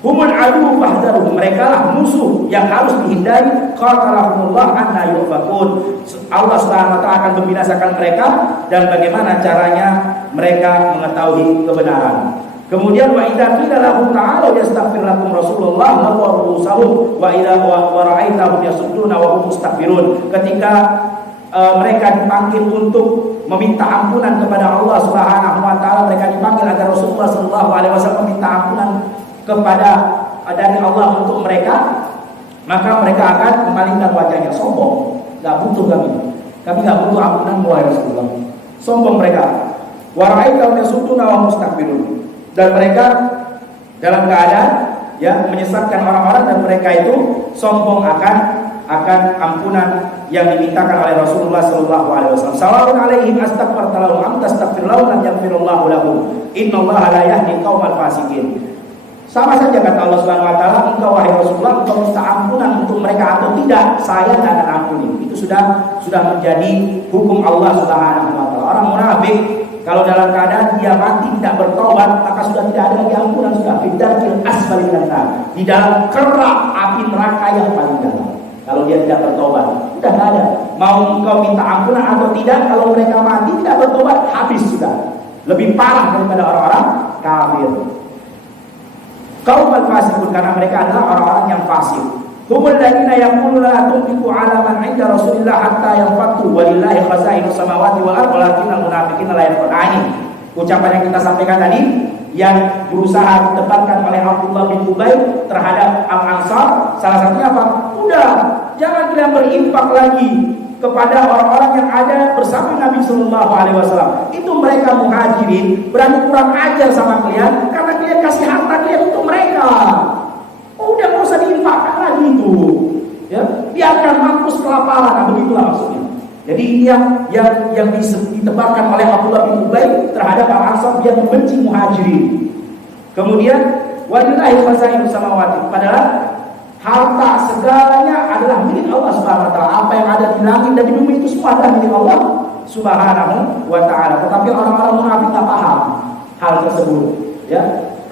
Humul adu fahdaruhum, mereka lah musuh yang harus dihindari. Qatalahumullah anna yufakun. Allah Subhanahu wa taala akan membinasakan mereka, dan bagaimana caranya mereka mengetahui kebenaran. Kemudian wa idza qila lahum ta'alu yastaghfir lakum Rasulullah lawaw rusahum wa idza ra'aitahum yasudduna wa hum mustakbirun. Ketika mereka dipanggil untuk meminta ampunan kepada Allah Subhanahu wa taala, mereka dipanggil agar Rasulullah sallallahu alaihi wasallam meminta ampunan kepada dari Allah untuk mereka, maka mereka akan memalingkan wajahnya, sombong. Enggak butuh kami enggak butuh ampunan wahai Rasulullah. Sombong mereka. Wa ra'aitahum yasudduna wa mustakbirun. Dan mereka dalam keadaan ya menyesatkan orang-orang, dan mereka itu sombong akan ampunan yang dimintakan oleh Rasulullah sallallahu alaihi wasallam. Sawa'un 'alaihim astaghfarta lahum am tastaghfir lahum lam yaghfirullahu lahum. Innallaha la yahdi qaumal fasiqin. Sama saja kata Allah Subhanahu wa taala, engkau wahai Rasulullah engkau minta ampunan untuk mereka atau tidak, saya tidak akan ampuni. Itu sudah menjadi hukum Allah Subhanahu wa taala. Orang munafik kalau dalam keadaan dia mati tidak bertobat, maka sudah tidak ada lagi ampunan, sudah fidarkil asfali minan nar, di dalam kerak api neraka yang paling dalam. Kalau dia tidak bertobat, sudah tidak ada. Mau engkau minta ampunan atau tidak, kalau mereka mati tidak bertobat, habis sudah. Lebih parah daripada orang-orang kafir. Kaum al-fasiqun, karena mereka adalah orang-orang yang fasik. Humul ladzina yaquluna la tunfiqu 'ala man 'inda Rasulillah hatta yanfatu walillahi khazainus samawati wal ardi walakinnal munafiqina la yafqahun. Ucapan yang kita sampaikan tadi yang berusaha ditebakkan oleh Abdullah bin Ubay terhadap Al-Ansar, salah satunya apa? Udah, jangan kalian berinfak lagi kepada orang-orang yang ada bersama Nabi Sallallahu Alaihi Wasallam. Itu mereka muhajirin berani kurang ajar sama kalian karena kalian kasih harta kalian untuk mereka. Udah nggak usah diinfakkan lagi itu, ya biarkan mampus kelaparan. Nah, begitulah maksudnya. Jadi ini yang ditebarkan oleh Abdullah bin Ubay terhadap Al-Ansar, dia membenci muhajirin. Kemudian walillahi khazainus samawati, padahal harta segalanya adalah milik Allah Subhanahu wa taala. Apa yang ada di langit dan di bumi itu semua adalah milik Allah. Subhanahu wa ta'ala. Tetapi orang-orang munafik nggak paham hal tersebut. Ya,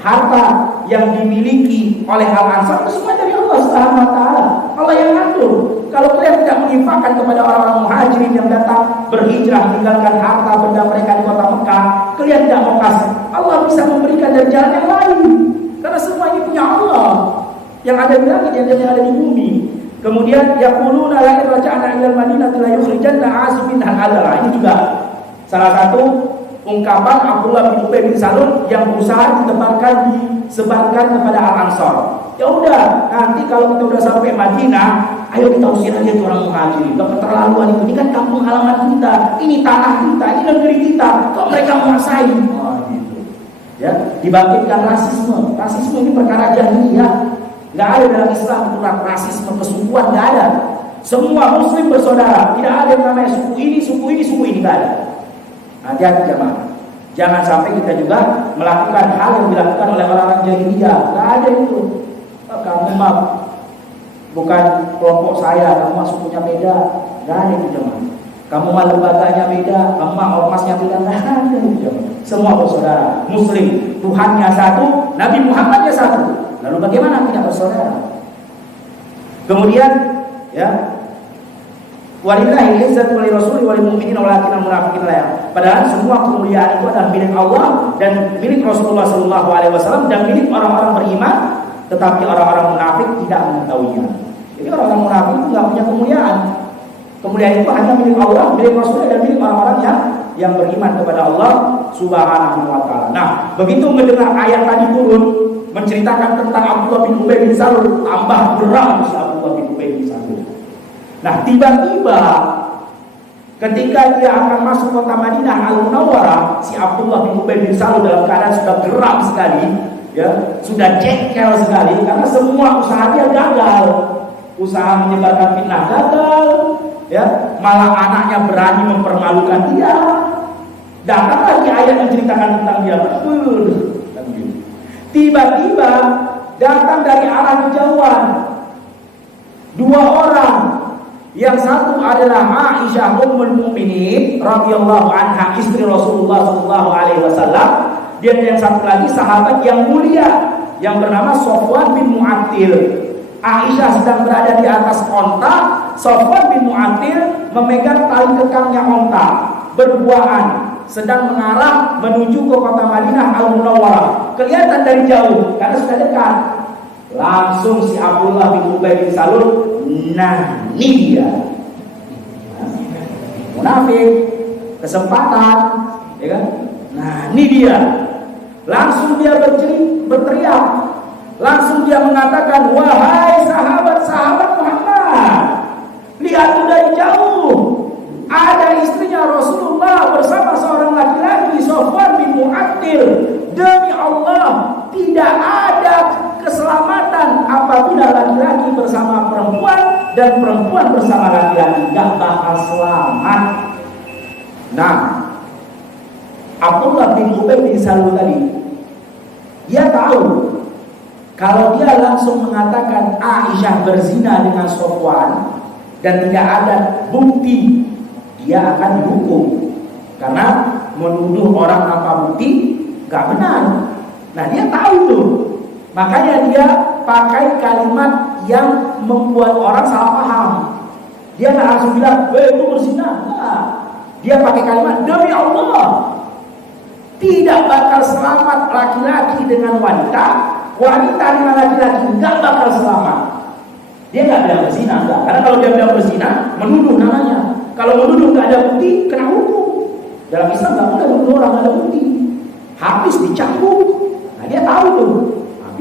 harta yang dimiliki oleh Al-Ansar itu semua dari Allah Subhanahu wa ta'ala. Allah yang ngatur. Kalau kalian tidak menginfakkan kepada orang-orang muhajirin yang datang berhijrah meninggalkan harta benda mereka di kota Mekah, kalian tidak mau kasih, Allah bisa memberikan dari jalan yang lain. Karena semua ini punya Allah. Yang ada di langit, yang ada di bumi. Kemudian yaquluna la in raja'na ilal madinati la yukhrijanna 'asibin al-adra. Ini juga salah satu ungkapan Abdullah bin Ubay bin Salul yang berusaha disebarkan kepada Al-Ansar. Ya udah, nanti kalau kita udah sampai Madinah, ayo kita usir aja tuh orang muhajirin. Keterlaluan itu, ini kan kampung halaman kita, ini tanah kita, ini negeri kita, kok mereka menguasai? Oh, gitu. Ya, dibangkitkan rasisme. Rasisme ini perkara jahiliyah. Nggak ada dalam Islam itu rasisme kesukuan, nggak ada. Semua muslim bersaudara, tidak ada yang namanya suku ini, nggak ada. Hati-hati jemaah. Jangan sampai kita juga melakukan hal yang dilakukan oleh orang-orang jahiliyah. Nggak ada itu. Kamu mah bukan kelompok saya, kamu mah sukunya beda. Nggak ada itu jemaah. Kamu mah lembaganya beda, kamu mah ormasnya beda. Nggak ada itu jemaah. Semua bersaudara, muslim. Tuhannya satu, Nabi Muhammadnya satu. Lalu bagaimana tidak bersaudara? Kemudian ya, walillahi izzatu wa lirasuli wa lil mu'minina walakinnal munafiqina la ya'lamun. Padahal semua kemuliaan itu adalah milik Allah dan milik Rasulullah sallallahu alaihi wasallam dan milik orang-orang beriman, tetapi orang-orang munafik tidak mengetahuinya. Jadi orang-orang munafik itu enggak punya kemuliaan. Kemuliaan itu hanya milik Allah, milik Rasul dan milik orang-orang yang beriman kepada Allah Subhanahu wa taala. Nah, begitu mendengar ayat tadi turun menceritakan tentang Abdullah bin Ubay bin Salul, tambah geram si Abdullah bin Ubay bin Salul. Nah, tiba-tiba ketika dia akan masuk kota Madinah Al-Munawwarah, si Abdullah bin Ubay bin Salul dalam keadaan sudah geram sekali, ya, sudah jengkel sekali karena semua usaha dia gagal. Usaha menyebarkan fitnah gagal, ya, malah anaknya berani mempermalukan dia. Datang lagi ayat menceritakan tentang dia. Tiba-tiba datang dari arah kejauhan dua orang. Yang satu adalah Aisyah ummul mukminin radhiyallahu anha, istri Rasulullah sallallahu alaihi wasallam. Dan yang satu lagi sahabat yang mulia yang bernama Sofwan bin Mu'attil. Aisyah sedang berada di atas onta, Sofwan bin Mu'attil memegang tali kekangnya onta, berbuahan, sedang mengarah menuju ke kota Madinah Al-Munawwarah. Kelihatan dari jauh karena sudah dekat. Langsung si Abdullah bin Ubay bin Salul, nah ini dia munafik, kesempatan, ya kan? Nah ini dia. Langsung dia berteriak, langsung dia mengatakan, wahai sahabat-sahabat Muhammad, lihat dari jauh ada istrinya Rasulullah bersama seorang laki-laki, Sofwan bin Mu'attil. Demi Allah, tidak ada keselamatan apabila laki-laki bersama perempuan dan perempuan bersama laki-laki, gak bakal selamat. Nah, Abdullah bin Ubay bin Salul tadi, dia tahu kalau dia langsung mengatakan Aisyah berzina dengan Sofwan dan tidak ada bukti, dia akan dihukum karena menuduh orang tanpa bukti gak benar. Nah dia tahu tuh, makanya dia pakai kalimat yang membuat orang salah paham. Dia nggak langsung bilang, itu berzina. Nah, dia pakai kalimat, demi Allah, tidak bakal selamat laki-laki dengan wanita, wanita dengan laki-laki nggak bakal selamat. Dia nggak bilang berzina, enggak. Karena kalau dia bilang berzina, menuduh namanya. Kalau menuduh nggak ada bukti, kena hukum. Dalam Islam nggak boleh menuduh orang nggak ada bukti, habis dicambuk. Nah dia tahu tuh. Nah,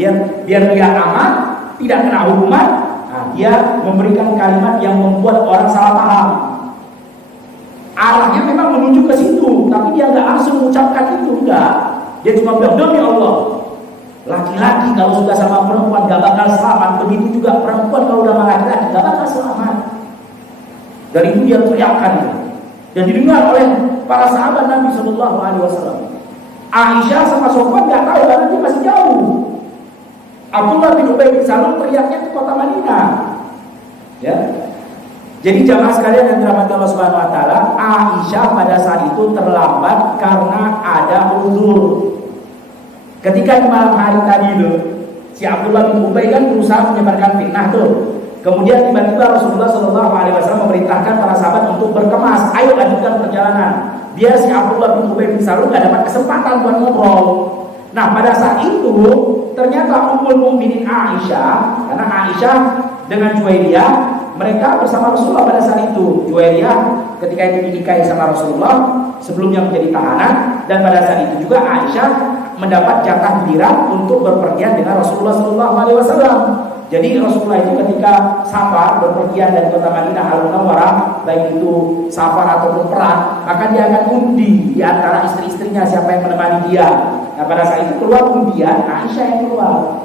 biar dia aman, tidak kena hukuman. Nah, dia memberikan kalimat yang membuat orang salah paham. Arahnya memang menuju ke situ, tapi dia nggak langsung mengucapkan itu, enggak. Dia cuma bilang, demi Allah, laki-laki kalau sudah sama perempuan gak bakal selamat. Begitu juga perempuan kalau udah sama laki-laki gak bakal selamat. Dari itu dia teriakkan dan didengar oleh para sahabat Nabi Sallallahu Alaihi Wasallam. Aisyah sama Sofwan gak tahu karena dia masih jauh. Abdullah bin Ubay bin Salul teriaknya ke kota Madinah. Ya. Jadi jamaah sekalian yang dirahmati Allah Subhanahu wa taala, Aisyah pada saat itu terlambat karena ada uzur. Ketika di malam hari tadi itu, si Abdullah bin Ubay kan berusaha menyebarkan fitnah tuh. Kemudian tiba-tiba Rasulullah Shallallahu Alaihi Wasallam memerintahkan para sahabat untuk berkemas, ayo lanjutkan perjalanan. Biar si Abdullah bin Ubay bin Salul nggak dapat kesempatan buat ngobrol. Nah pada saat itu ternyata Ummul Mukminin Aisyah, karena Aisyah dengan Juwairiyah mereka bersama Rasulullah pada saat itu. Juwairiyah ketika itu dinikahi sama Rasulullah sebelumnya menjadi tahanan, dan pada saat itu juga Aisyah mendapat jatah giliran untuk berpergian dengan Rasulullah Shallallahu Alaihi Wasallam. Jadi Rasulullah itu ketika safar berpergian dari kota Madinah Al-Munawwarah, baik itu safar ataupun perang, maka dia akan undi di antara istri-istrinya siapa yang menemani dia. Nah pada saat itu keluar undian, Aisyah yang keluar.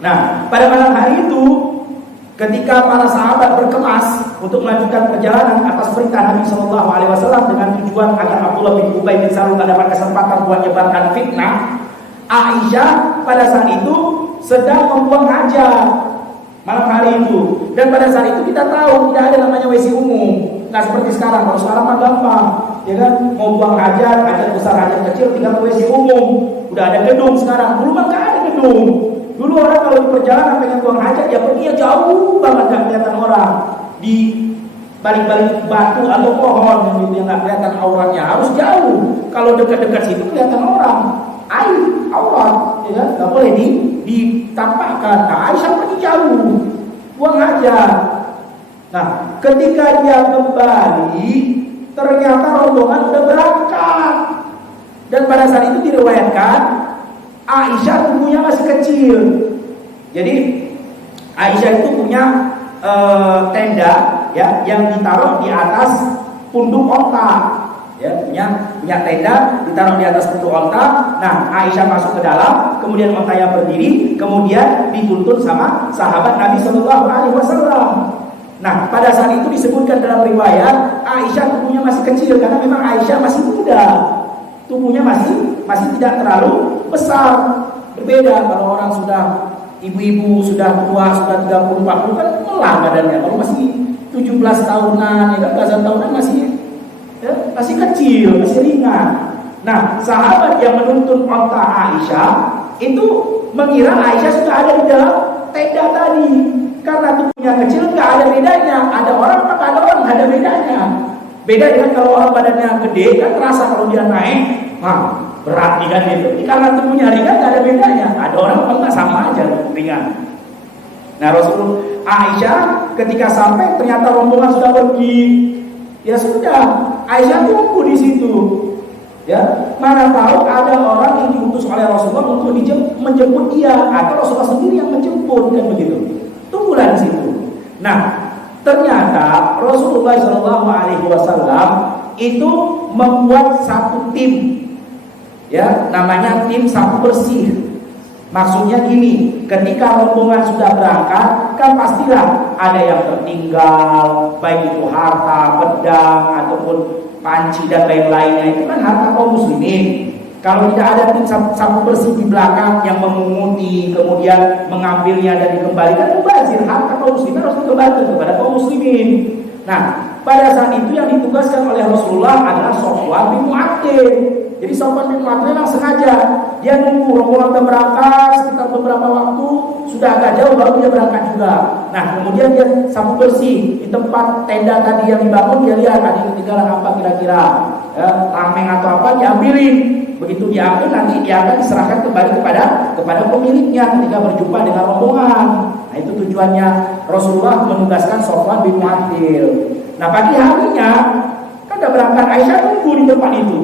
Nah pada malam hari itu, ketika para sahabat berkemas untuk melanjutkan perjalanan atas perintah Nabi Shallallahu Alaihi Wasallam dengan tujuan agar Abdullah bin Ubay bin Salul mendapat kesempatan buat menyebarkan fitnah, Aisyah pada saat itu sedang membuang hajat malam hari itu. Dan pada saat itu kita tahu tidak ada namanya WC umum. Nah seperti sekarang, kalau sekarang mah gampang, ya kan? Mau buang hajat besar, hajat kecil, tinggal WC umum. Udah ada gedung sekarang. Dulu mah nggak ada gedung. Dulu orang kalau di perjalanan pengen buang hajat, ya pergi jauh banget, nggak kelihatan orang. Di balik-balik batu atau pohon yang nggak kelihatan auratnya, harus jauh. Kalau dekat-dekat situ kelihatan orang. Air, aurat, ya kan? Nggak boleh ditampakkan. Nah, Aisyah pergi jauh, buang hajat. Nah, ketika dia kembali, ternyata rombongan udah berangkat. Dan pada saat itu diriwayatkan Aisyah tubuhnya masih kecil. Jadi Aisyah itu punya tenda ya yang ditaruh di atas punduk onta. Ya, punya tenda ditaruh di atas punduk onta. Nah, Aisyah masuk ke dalam, kemudian ontanya berdiri, kemudian dituntun sama sahabat Nabi Shallallahu Alaihi Wasallam. Nah, pada saat itu disebutkan dalam riwayat Aisyah tubuhnya masih kecil karena memang Aisyah masih muda, tubuhnya masih tidak terlalu besar. Berbeda kalau orang sudah ibu-ibu, sudah tua, sudah 30-40 kan melah badannya. Kalau masih 17 tahunan, ya kan, belasan tahunan masih kecil, masih ringan. Nah, sahabat yang menuntun onta Aisyah itu mengira Aisyah sudah ada di dalam tenda tadi. Karena tubuhnya kecil nggak ada bedanya. Ada orang apa ada orang nggak ada bedanya. Beda dengan kalau orang badannya gede kan terasa kalau dia naik, berat kan gitu. Karena tubuhnya ringan nggak ada bedanya. Ada orang apa nggak sama aja ringan. Nah, Rasulullah Aisyah ketika sampai ternyata rombongan sudah pergi. Ya sudah, Aisyah tunggu di situ. Ya, mana tahu ada orang yang diutus oleh Rasulullah untuk menjemput dia, atau Rasulullah sendiri yang menjemput, kan begitu. Tunggulah di situ. Nah, ternyata Rasulullah Shallallahu Alaihi Wasallam itu membuat satu tim, ya, namanya tim sapu bersih. Maksudnya gini, ketika rombongan sudah berangkat, kan pastilah ada yang tertinggal, baik itu harta, pedang, ataupun panci dan lain-lainnya. Itu kan harta kaum muslimin. Kalau tidak ada tim sapu bersih di belakang yang memunguti, kemudian mengambilnya dan dikembalikan, mubazir, harta kaum muslimin harus dikembalikan kepada kaum muslimin. Nah, pada saat itu yang ditugaskan oleh Rasulullah adalah Sofwan bin Mu'attil. Jadi Sofwan bin Mu'attil memang sengaja dia nunggu rombongan sudah berangkat sekitar beberapa waktu, sudah agak jauh baru dia berangkat juga. Nah, kemudian dia sapu bersih di tempat tenda tadi yang dibangun, dia lihat ada ketinggalan apa kira-kira, ya, tameng atau apa diambilin. Begitu diambil nanti dia akan diserahkan kembali kepada pemiliknya ketika berjumpa dengan rombongan. Nah, itu tujuannya Rasulullah menugaskan Sofwan bin Mu'attil. Nah, pagi harinya kan udah berangkat, Aisyah tunggu di tempat itu.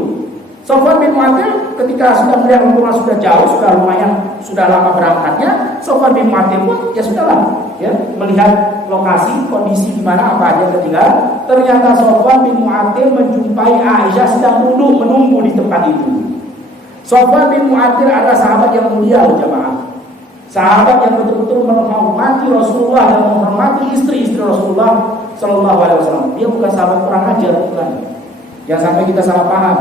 Sofwan bin Mu'attil ketika sudah melihat rombongan sudah jauh, sudah lumayan, sudah lama berangkatnya, Sofwan bin Mu'attil pun ya sudahlah, ya, melihat lokasi, kondisi di mana apa aja ketinggalan. Ternyata Sofwan bin Mu'attil menjumpai Aisyah sedang duduk menunggu di tempat itu. Sofwan bin Mu'attil adalah sahabat yang mulia, jamaah. Sahabat yang betul-betul menghormati Rasulullah dan menghormati istri-istri Rasulullah Sallallahu Alaihi Wasallam. Dia bukan sahabat kurang ajar, bukan. Yang sampai kita salah paham.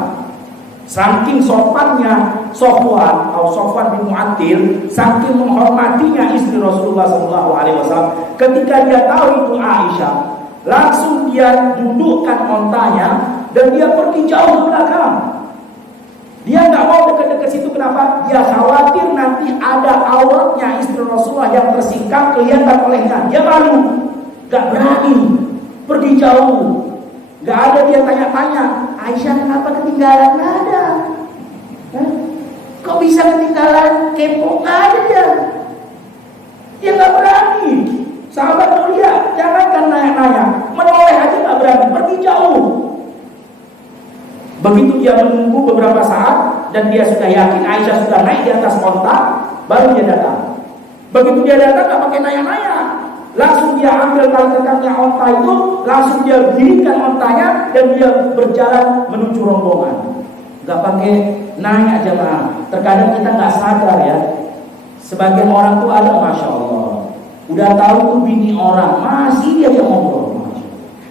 Saking sopannya Sofwan bin Mu'attil, saking menghormatinya istri Rasulullah Sallallahu Alaihi Wasallam. Ketika dia tahu itu Aisyah, Langsung dia dudukkan ontanya dan dia pergi jauh ke belakang. Dia nggak mau dekat-dekat situ. Kenapa? Dia khawatir nanti ada auratnya istri Rasulullah yang tersingkap kelihatan olehnya. Dia malu, nggak berani pergi jauh. Nggak ada dia tanya-tanya, Aisyah kenapa ketinggalan? Nggak ada. Kok bisa ketinggalan? Kepo? Nggak ada dia. Dia nggak berani. Sahabat mulia, jangankan nanya-nanya, menoleh aja nggak berani, pergi jauh. Begitu dia menunggu beberapa saat dan dia sudah yakin Aisyah sudah naik di atas onta, baru dia datang. Begitu dia datang nggak pakai nanya-nanya, langsung dia ambil tali tekaknya onta itu, langsung dia dirikan ontanya dan dia berjalan menuju rombongan. Nggak pakai nanya jemaah. Terkadang kita nggak sadar ya, sebagian orang tuh ada masya Allah, udah tahu tuh bini orang, masih dia ngobrol.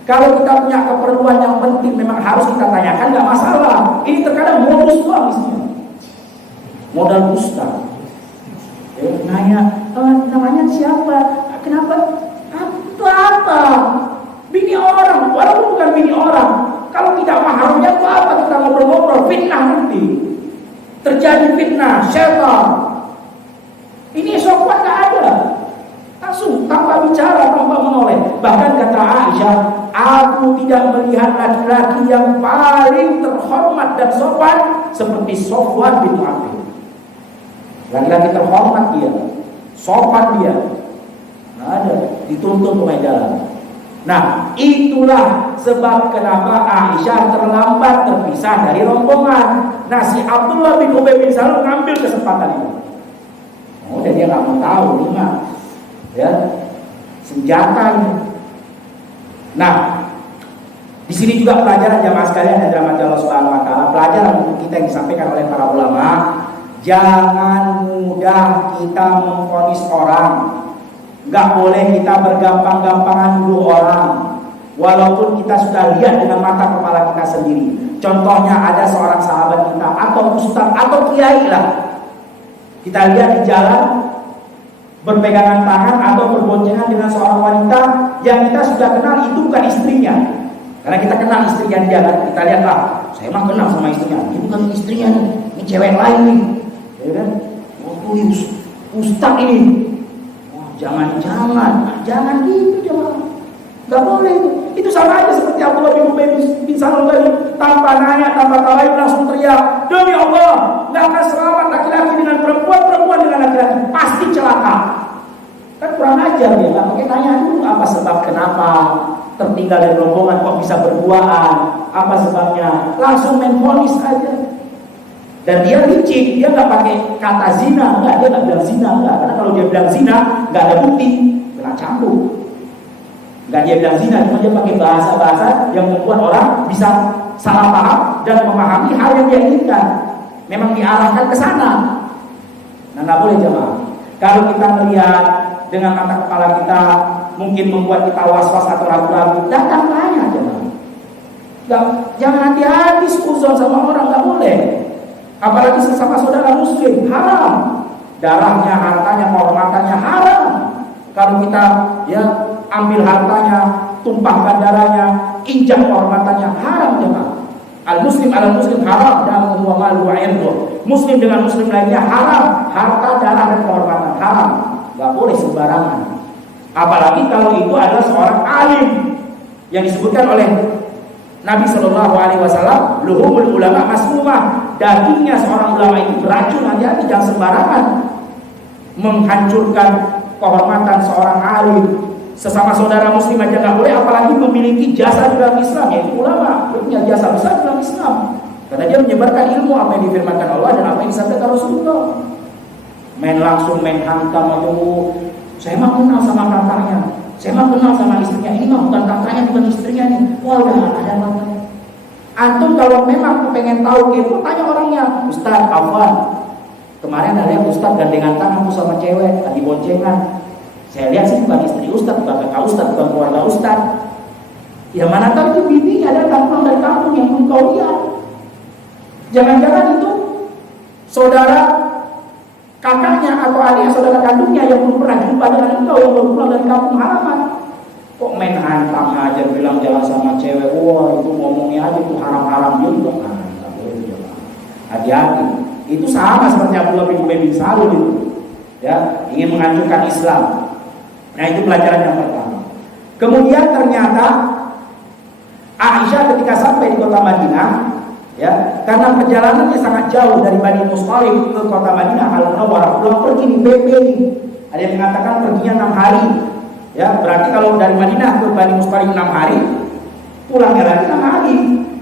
Kalau kita punya keperluan yang penting memang harus kita tanyakan, nggak masalah. Ini terkadang modus doang isinya. Modal dusta. Nanya, namanya siapa? Kenapa? Itu apa? Bini orang, walaupun bukan bini orang. Kalau tidak maharnya itu apa? Kita ngobrol-ngobrol, fitnah nanti. Terjadi fitnah, syaitan. Ini sopan nggak ada. Langsung tanpa bicara, tanpa menoleh. Bahkan kata Aisyah, aku tidak melihat laki-laki yang paling terhormat dan sopan seperti Sofwan bin Mu'attil. Laki-laki terhormat dia, sopan dia, nggak ada, dituntun ke jalan. Nah, itulah sebab kenapa Aisyah terlambat terpisah dari rombongan. Nah, si Abdullah bin Ubay bin Salul ngambil kesempatan itu. Oh, dan dia nggak mau tahu, ingat, ya, senjata ini. Nah, di sini juga pelajaran jamaah sekalian dan rahmat Allah Subhanahu wa taala, pelajaran untuk kita yang disampaikan oleh para ulama, jangan mudah kita memvonis orang. Enggak boleh kita bergampang-gampangan dulu orang, walaupun kita sudah lihat dengan mata kepala kita sendiri. Contohnya ada seorang sahabat kita atau ustaz atau kiai lah, kita lihat di jalan berpegangan tangan atau berboncengan dengan seorang wanita yang kita sudah kenal itu bukan istrinya. Karena kita kenal istrinya dia kan, kita lihat lah, saya mah kenal sama istrinya, ini bukan istrinya nih, ini cewek lain nih, ya kan? Oh, ustaz ini, jangan gitu jangan, nggak boleh. Itu sama aja seperti Abdullah bin Ubay bin Salul tadi, tanpa nanya, tanpa tawain langsung teriak, demi Allah, nggak akan selamat laki-laki dengan perempuan, perempuan dengan laki-laki, pasti celaka. Kan kurang ajar dia, nggak pakai tanya dulu apa sebab kenapa tertinggal dari rombongan kok bisa berduaan, apa sebabnya, langsung main vonis aja. Dan dia licik, dia nggak pakai kata zina, dia nggak bilang zina, karena kalau dia bilang zina nggak ada bukti, kena cambuk. Nggak dia bilang zina, cuma dia pakai bahasa-bahasa yang membuat orang bisa salah paham dan memahami hal yang dia inginkan. Memang diarahkan ke sana. Nah, nggak boleh jemaah. Kalau kita melihat dengan mata kepala kita mungkin membuat kita was-was atau ragu-ragu, datang tanya jemaah. Jangan hati-hati suzon sama orang, nggak boleh. Apalagi sesama saudara muslim, haram. Darahnya, hartanya, kehormatannya haram. Kalau kita ya ambil hartanya, tumpahkan darahnya, injak kehormatannya, haram jemaah. Al-muslim al-muslim haram dan huwa malu wa irduh. Muslim dengan muslim lainnya haram, harta, darah dan kehormatan haram. Enggak boleh sembarangan. Apalagi kalau itu adalah seorang alim yang disebutkan oleh Nabi Shallallahu Alaihi Wasallam, luhumul ulama masmumah, dagingnya seorang ulama itu beracun, hati-hati jangan sembarangan menghancurkan kehormatan seorang alim. Sesama saudara muslim aja nggak boleh, apalagi memiliki jasa dalam Islam, yaitu ulama punya jasa besar dalam Islam karena dia menyebarkan ilmu apa yang difirmankan Allah dan apa yang disampaikan Rasulullah. Main langsung main hantam aja, saya mah kenal sama kakaknya, saya mah kenal sama istrinya, ini mah bukan kakaknya, bukan istrinya nih. Wah, udah ada apa? Antum kalau memang pengen tahu kepo, tanya orangnya. Ustaz, Afwan, kemarin ada yang Ustaz gandengan tangan tuh sama cewek, lagi boncengan. Saya lihat sih bukan istri Ustaz, bukan kakak Ustaz, bukan keluarga Ustaz. Ya mana tahu itu bibinya datang pulang dari kampung yang belum kau lihat. Jangan-jangan itu saudara kakaknya atau adiknya, saudara kandungnya yang belum pernah jumpa dengan engkau, yang baru pulang dari kampung halaman. Kok main hantam aja bilang jangan sama cewek, wah itu ngomongnya aja tuh haram-haram juga. Nggak boleh itu. Hati-hati. Itu sama seperti Abdullah bin Ubay bin Salul itu. Ya, ingin menghancurkan Islam. Nah, itu pelajaran yang pertama. Kemudian ternyata Aisyah ketika sampai di kota Madinah, ya, karena perjalanannya sangat jauh dari Bani Musthalib ke kota Madinah Al-Munawwarah, belum pergi di PP ini. Ada yang mengatakan perginya 6 hari. Ya, berarti kalau dari Madinah ke Bani Musthalib 6 hari, pulangnya lagi 6 hari.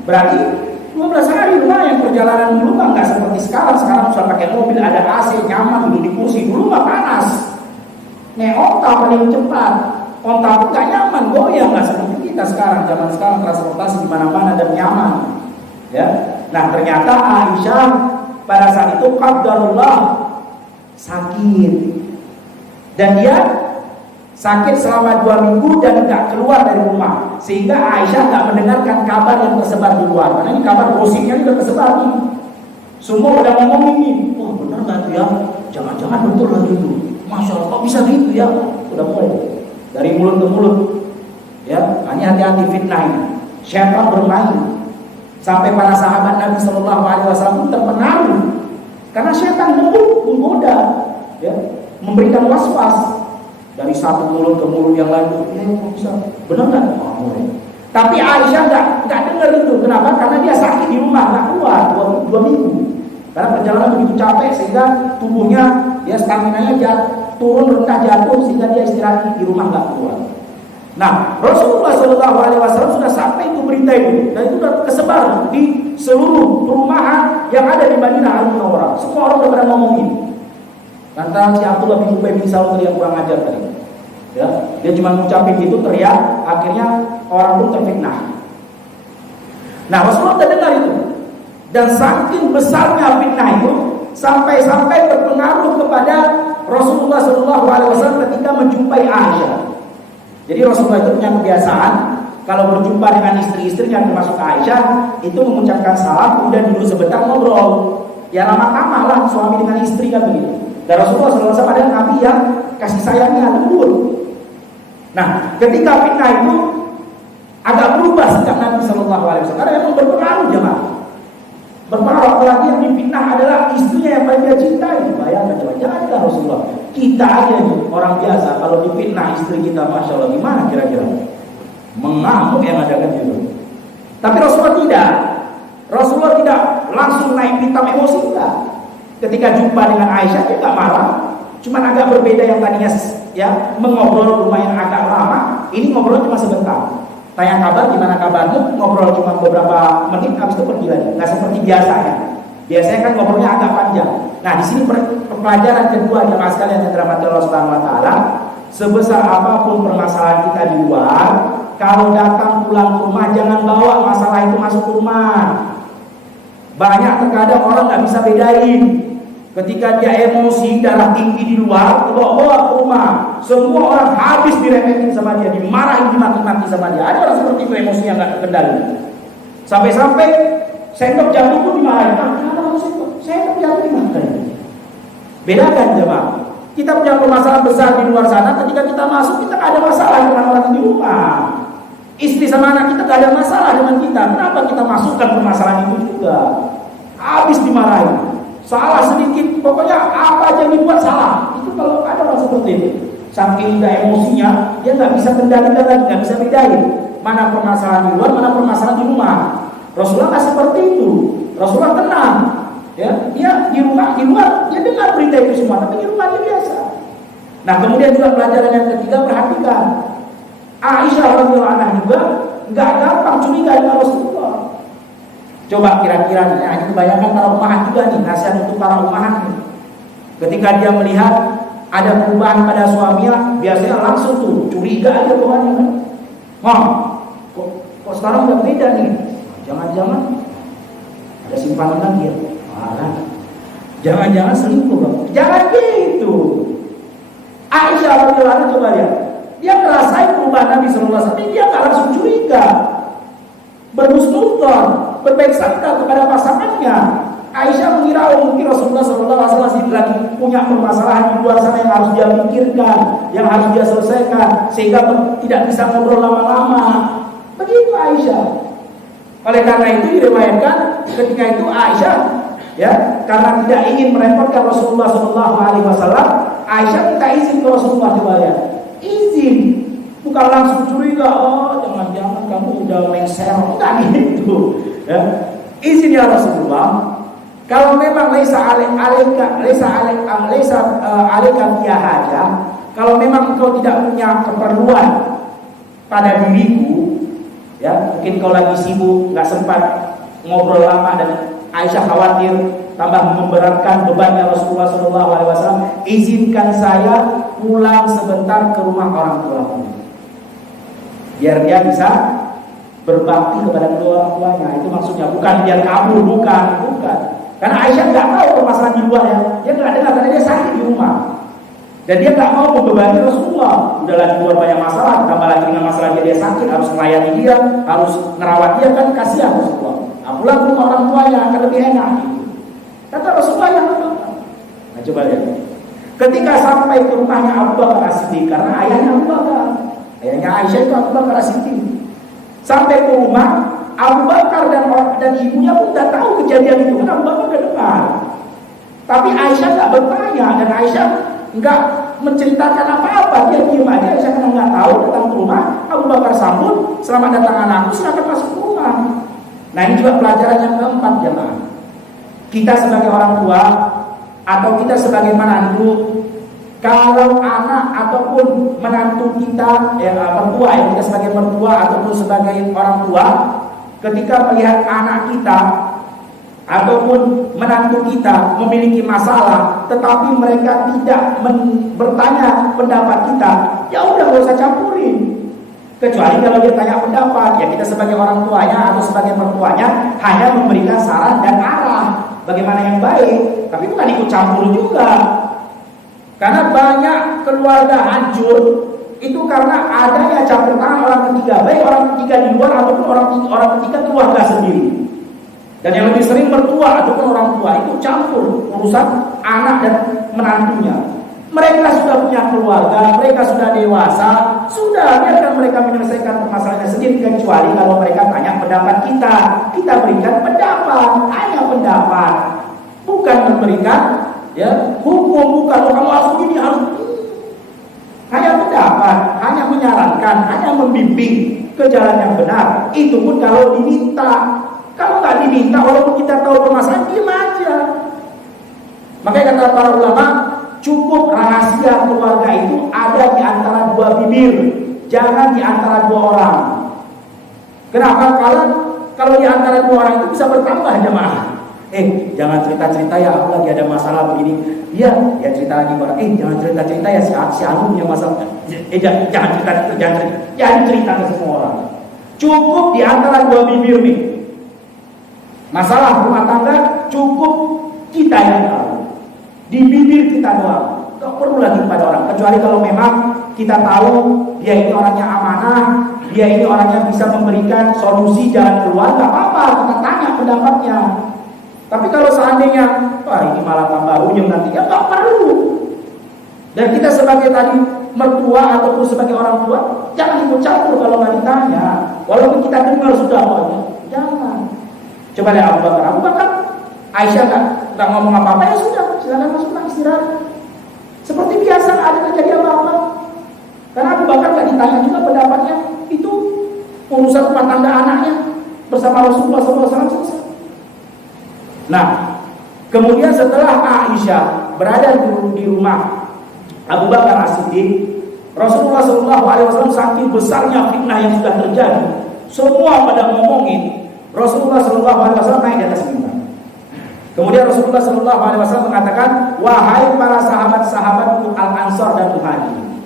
Berarti 12 hari. Lumayan perjalanan dulu mah nggak seperti sekarang. Sekarang sudah pakai mobil, ada AC, nyaman, duduk di kursi. Dulu mah panas. Nih onta paling cepat. Onta pun nggak nyaman, goyang, nggak seperti kita sekarang. Zaman sekarang transportasi di mana-mana dan nyaman. Ya. Nah, ternyata Aisyah pada saat itu qadarullah sakit. Dan dia sakit selama 2 minggu dan nggak keluar dari rumah, sehingga Aisyah nggak mendengarkan kabar yang tersebar di luar. Karena ini kabar gosipnya sudah tersebar nih. Semua udah ngomong ini, wah benar nggak tuh ya? Jangan-jangan betul lagi itu. Masya Allah, kok bisa gitu ya? Udah mulai dari mulut ke mulut. Ya, ini hati-hati fitnah ini. Syaitan bermain sampai para sahabat Nabi Shallallahu Alaihi Wasallam terpengaruh karena syaitan menggoda, ya, memberikan was-was. Dari satu mulut ke mulut yang lain, bisa benar nggak? Tapi Aisyah nggak dengar itu. Kenapa? Karena dia sakit di rumah, nggak keluar 2 minggu. Karena perjalanan begitu capek sehingga tubuhnya, ya stamina-nya turun rendah jatuh sehingga dia istirahat di rumah nggak keluar. Nah, Rasulullah SAW sudah sampai itu berita itu, dan itu sudah kesebar di seluruh perumahan yang ada di Madinah Al-Munawwarah. Semua orang sudah pada ngomongin. Lantaran si Abdullah bin Ubay bin Salul yang kurang ajar tadi, ya, dia cuma ngucapin gitu teriak, akhirnya orang pun terfitnah. Nah, Rasulullah terdengar itu, dan saking besarnya fitnah itu sampai berpengaruh kepada Rasulullah SAW ketika menjumpai Aisyah. Jadi Rasulullah itu punya kebiasaan kalau berjumpa dengan istri-istrinya termasuk Aisyah itu mengucapkan salam, kemudian dulu sebentar ngobrol. Ya lama-lama lah suami dengan istri kan begitu. Dan Rasulullah SAW adalah Nabi yang kasih sayangnya lembut. Nah, ketika fitnah itu agak berubah sikap Nabi SAW karena memang berpengaruh jemaah. Berpengaruh, apalagi yang difitnah adalah istrinya yang paling dia cintai. Bayangkan coba, jangan Rasulullah. Kita aja nih orang biasa kalau difitnah istri kita, masya Allah, gimana kira-kira? Mengamuk yang ada kan gitu. Tapi Rasulullah tidak. Rasulullah tidak langsung naik pitam emosi enggak. Ketika jumpa dengan Aisyah dia nggak marah, cuma agak berbeda yang tadinya ya mengobrol lumayan agak lama, ini ngobrol cuma sebentar. Tanya kabar, gimana kabarmu? Ngobrol cuma beberapa menit, habis itu pergi lagi. Nggak seperti biasanya. Biasanya kan ngobrolnya agak panjang. Nah, di sini pelajaran kedua jemaah sekalian yang dirahmati Allah Subhanahu Wa Taala, sebesar apapun permasalahan kita di luar, kalau datang pulang ke rumah jangan bawa masalah itu masuk ke rumah. Banyak terkadang orang nggak bisa bedain. Ketika dia emosi, darah tinggi di luar, bawa ke rumah. Semua orang habis diremehin sama dia, dimarahin, dimaki-maki sama dia. Ada orang seperti itu emosinya nggak terkendali. Sampai-sampai sendok jatuh pun dimarahin. Kenapa kamu sendok jatuh dimarahin? Bedakan jemaah. Kita punya permasalahan besar di luar sana. Ketika kita masuk, kita nggak ada masalah dengan orang di rumah. Istri sama anak kita nggak ada masalah dengan kita. Kenapa kita masukkan permasalahan itu juga? Habis dimarahin. Salah sedikit, pokoknya apa aja yang dibuat salah. Itu kalau ada orang seperti itu, saking indah emosinya, dia nggak bisa kendalikan lagi, nggak bisa bedain mana permasalahan di luar, mana permasalahan di rumah. Rasulullah nggak seperti itu. Rasulullah tenang, ya, dia di rumah, di luar, dia dengar berita itu semua, tapi di rumah dia biasa. Nah, kemudian juga pelajaran yang ketiga, perhatikan. Aisyah radhiyallahu anha juga nggak gampang curiga dengan Rasulullah. Coba kira-kira nih, ini kebanyakan para ummahat juga nih, nasihat untuk para ummahat nih. Ketika dia melihat ada perubahan pada suaminya, biasanya langsung tuh curiga aja bawaannya kan. Wah, kok sekarang udah beda nih? Jangan-jangan ada simpanan lagi ya? Marah. Jangan-jangan selingkuh bang? Jangan gitu. Aisyah radhiyallahu anha coba lihat, dia ngerasain perubahan Nabi sallallahu alaihi wasallam, dia nggak langsung curiga, berhusnuzon, berbaik sangka kepada pasangannya. Aisyah mengira mungkin Rasulullah SAW lagi punya permasalahan di luar sana yang harus dia pikirkan, yang harus dia selesaikan, sehingga tidak bisa ngobrol lama-lama. Begitu Aisyah. Oleh karena itu diriwayatkan ketika itu Aisyah, ya, karena tidak ingin merepotkan Rasulullah SAW, Aisyah minta izin ke Rasulullah SAW. Izin, bukan langsung curiga, oh jangan-jangan kamu udah main serong, enggak gitu. Ya. Izin ya Rasulullah. Kalau memang laisa alaika fiha hajah, kalau memang engkau tidak punya keperluan pada diriku, ya, mungkin kau lagi sibuk, nggak sempat ngobrol lama dan Aisyah khawatir tambah memberatkan bebannya Rasulullah SAW, izinkan saya pulang sebentar ke rumah orang tuaku, biar dia bisa berbakti kepada kedua orang tuanya. Itu maksudnya, bukan biar kabur, bukan. Karena Aisyah nggak tahu permasalahan di luar ya, dia nggak dengar karena dia sakit di rumah, dan dia nggak mau membebani Rasulullah. Udah lagi keluar banyak masalah, tambah lagi dengan masalah dia sakit, harus melayani dia, harus ngerawat dia, kan kasihan Rasulullah. Nah, pulang ke rumah orang tuanya akan lebih enak. Gitu. Kata Rasulullah yang apa? Nah, coba lihat. Ketika sampai ke rumahnya Abu Bakar As-Siddiq, karena ayahnya Abu Bakar, ayahnya Aisyah itu Abu Bakar As-Siddiq. Sampai ke rumah, Abu Bakar dan ibunya pun tidak tahu kejadian itu, karena Abu Bakar sudah dengar. Tapi Aisyah tidak bertanya, dan Aisyah enggak menceritakan apa-apa. Dia diam aja. Aisyah karena enggak tahu, datang ke rumah, Abu Bakar sambut, selamat datang anakku, silakan masuk ke rumah. Nah, ini juga pelajaran yang keempat, jemaah. Kita sebagai orang tua atau kita sebagai menantu, kalau anak ataupun menantu kita, mertua, ya, kita sebagai mertua ataupun sebagai orang tua, ketika melihat anak kita ataupun menantu kita memiliki masalah, tetapi mereka tidak bertanya pendapat kita, ya udah nggak usah campurin. Kecuali kalau dia tanya pendapat, ya kita sebagai orang tuanya atau sebagai mertuanya hanya memberikan saran dan arah bagaimana yang baik, tapi bukan ikut campur juga. Karena banyak keluarga hancur itu karena adanya campur tangan orang ketiga, baik orang ketiga di luar ataupun orang ketiga keluarga sendiri. Dan yang lebih sering mertua ataupun orang tua itu campur urusan anak dan menantunya. Mereka sudah punya keluarga, mereka sudah dewasa, sudah biarkan mereka menyelesaikan permasalahannya sendiri. Kecuali kalau mereka tanya pendapat kita berikan pendapat, hanya pendapat, bukan memberikan hukum, bukan kamu harus begini, harus hanya pendapat, hanya menyarankan, hanya membimbing ke jalan yang benar. Itu pun kalau diminta. Kalau nggak diminta, walaupun kita tahu permasalahan, diam aja. Makanya kata para ulama, cukup rahasia keluarga itu ada di antara dua bibir, jangan di antara dua orang. Kenapa? Kalau di antara dua orang itu bisa bertambah jemaah. Jangan cerita-cerita ya, aku lagi ada masalah begini. Iya, ya cerita lagi orang. Jangan cerita-cerita ya, si Anu punya masalah. Jangan cerita ke semua orang. Cukup di antara dua bibir nih. Masalah rumah tangga cukup kita yang tahu. Di bibir kita doang. Gak perlu lagi kepada orang. Kecuali kalau memang kita tahu dia ini orangnya amanah, dia ini orangnya bisa memberikan solusi jalan keluar, gak apa-apa, kita tanya pendapatnya. Tapi kalau seandainya, wah ini malah tambah runyam nanti, ya gak perlu. Dan kita sebagai tadi mertua ataupun sebagai orang tua, jangan ikut campur kalau nggak ditanya. Walaupun kita dengar sudah, jangan. Coba lihat Abu Bakar, Aisyah nggak ngomong apa-apa, ya sudah, silakan masuklah istirahat. Seperti biasa, nggak ada terjadi apa-apa. Karena Abu Bakar nggak ditanya juga pendapatnya, itu urusan rumah tangga anaknya bersama Rasulullah SAW selesai. Nah, kemudian setelah Aisyah berada di rumah Abu Bakar As-Siddiq, Rasulullah SAW saking besarnya fitnah yang sudah terjadi, semua pada ngomongin. Rasulullah SAW naik di atas mimbar. Kemudian Rasulullah SAW mengatakan, wahai para sahabat-sahabatku Al-Ansar dan Muhajirin,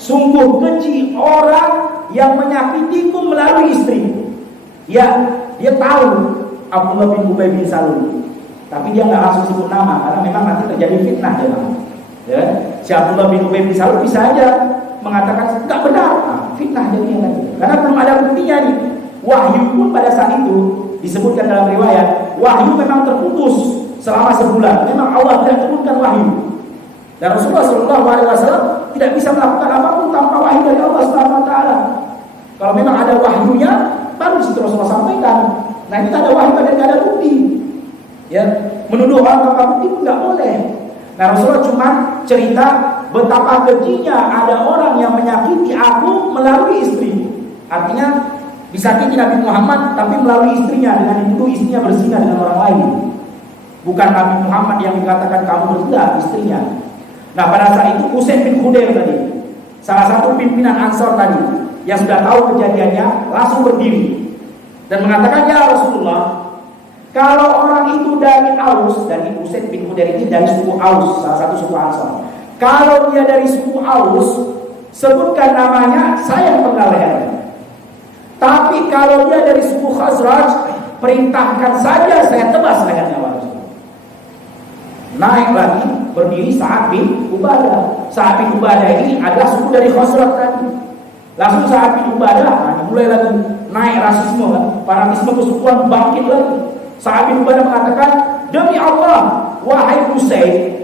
sungguh keji orang yang menyakitiku melalui istriku. Ya, dia tahu Abdullah bin Ubay bin Salul, tapi dia nggak langsung sebut nama karena memang nanti terjadi fitnah jemaah. Ya, si Abdullah bin Ubay bin Salul bisa aja mengatakan nggak benar, fitnah jadinya kan. Karena belum ada buktinya nih. Wahyu pun pada saat itu disebutkan dalam riwayat, wahyu memang terputus selama sebulan. Memang Allah tidak turunkan wahyu. Dan Rasulullah SAW tidak bisa melakukan apapun tanpa wahyu dari Allah SWT. Kalau memang ada wahyunya, baru situ Rasulullah sampaikan. Nah ini tak ada wahyu dan tidak ada bukti. Ya, menuduh orang tanpa bukti pun tidak boleh. Nah Rasulullah cuma cerita betapa kejinya ada orang yang menyakiti aku melalui istri. Artinya disakiti Nabi Muhammad tapi melalui istrinya, dengan dituduh istrinya berzina dengan orang lain. Bukan Nabi Muhammad yang dikatakan kamu berzina, istrinya. Nah pada saat itu Usaid bin Khudair tadi, salah satu pimpinan Ansor tadi, yang sudah tahu kejadiannya, langsung berdiri dan mengatakan, ya Rasulullah, kalau orang itu dari Aus, dan Usaid bin Khudair ini dari suku Aus, salah satu suku Ansor. Kalau dia dari suku Aus, sebutkan namanya, saya penggal lehernya. Tapi kalau dia dari suku Khazraj, perintahkan saja saya tebas lehernya. Naik lagi, berdiri Sa'ad bin Ubadah. Sa'ad bin Ubadah ini adalah suku dari Khazraj tadi. Langsung Sa'ad bin Ubadah, mulai lagi naik rasisme, kan? Fanatisme kesukuan bangkit lagi. Sa'ad bin Ubadah mengatakan, demi Allah, wahai Usaid,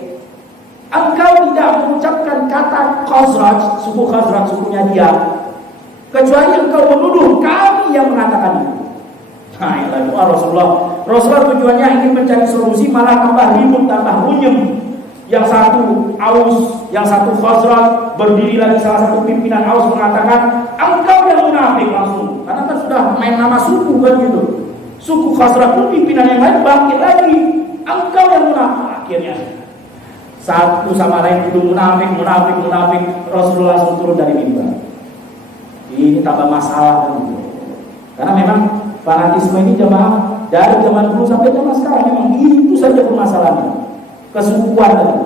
engkau tidak mengucapkan kata Khazraj, suku Khazraj, sukunya dia, kecuali engkau menuduh kami yang mengatakan itu. Nah, ini Rasulullah tujuannya ingin mencari solusi, malah tambah ribut, tambah runyem. Yang satu Aus, yang satu Khazraj, berdiri lagi salah satu pimpinan Aus mengatakan, engkau yang munafik langsung. Karena kan sudah main nama suku kan gitu. Suku Khazraj pun pimpinan yang lain bangkit lagi, engkau yang munafik. Akhirnya satu sama lain itu munafik. Rasulullah langsung turun dari mimbar. Ini tambah masalah kan gitu. Karena memang fanatisme ini jemaah dari zaman dulu sampai zaman sekarang memang itu saja permasalahannya. Kesukuan tadi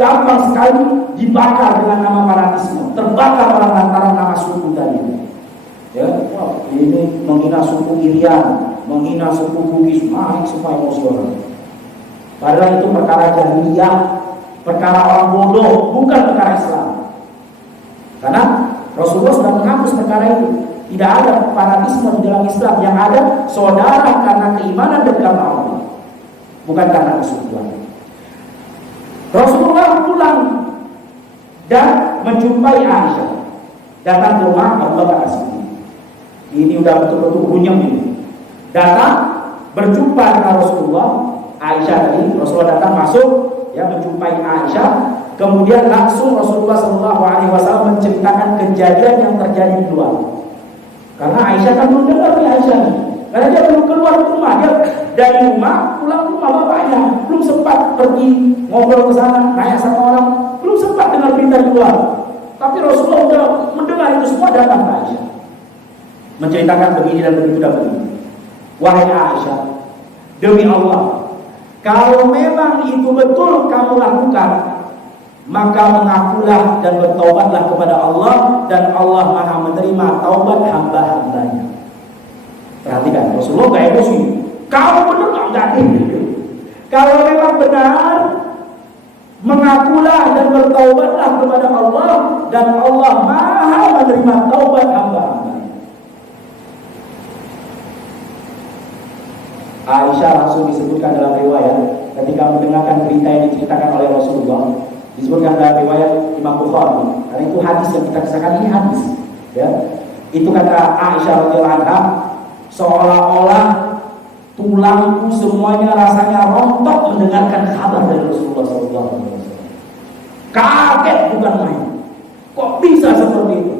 gampang sekali dibakar dengan nama fanatisme, terbakar orang lantaran nama suku tadi. Ya, wow, ini menghina suku Irian, menghina suku Bugis, naik semua emosi orang. Padahal itu perkara jahiliyah, perkara orang bodoh, bukan perkara Islam. Karena Rasulullah sudah menghapus perkara itu. Tidak ada fanatisme di dalam Islam. Yang ada saudara karena keimanan dan karena Allah, bukan karena kesukuan. Rasulullah pulang dan menjumpai Aisyah. Datang ke rumah Abu Bakar As-Siddiq. Ini udah betul-betul runyem ini. Datang berjumpa dengan Rasulullah. Aisyah tadi, Rasulullah datang masuk, ya, menjumpai Aisyah. Kemudian langsung Rasulullah SAW menceritakan kejadian yang terjadi di luar. Karena Aisyah kan belum dengar nih Aisyah. Karena dia belum keluar rumah, dia dari rumah pulang ke rumah bapaknya, belum sempat pergi ngobrol ke sana, nanya sama orang, belum sempat dengar berita di luar. Tapi Rasulullah sudah mendengar itu semua, datang ke Aisyah, menceritakan begini dan begitu dan begini. Wahai Aisyah, demi Allah, kalau memang itu betul kamu lakukan, maka mengakulah dan bertaubatlah kepada Allah, dan Allah Maha menerima taubat hamba-hambanya. Perhatikan, Rasulullah gak emosi. Kamu benar nggak gitu. Kalau memang benar, mengakulah dan bertaubatlah kepada Allah, dan Allah Maha menerima taubat hamba-hambanya. Aisyah langsung disebutkan dalam riwayat ketika mendengarkan berita yang diceritakan oleh Rasulullah. Disebutkan dalam riwayat Imam Bukhari, karena itu hadis yang kita kisahkan ini hadis, ya. Itu kata Aisyah radhiyallahu anha, seolah-olah tulangku semuanya rasanya rontok mendengarkan kabar dari Rasulullah SAW. Kaget bukan main. Kok bisa seperti itu?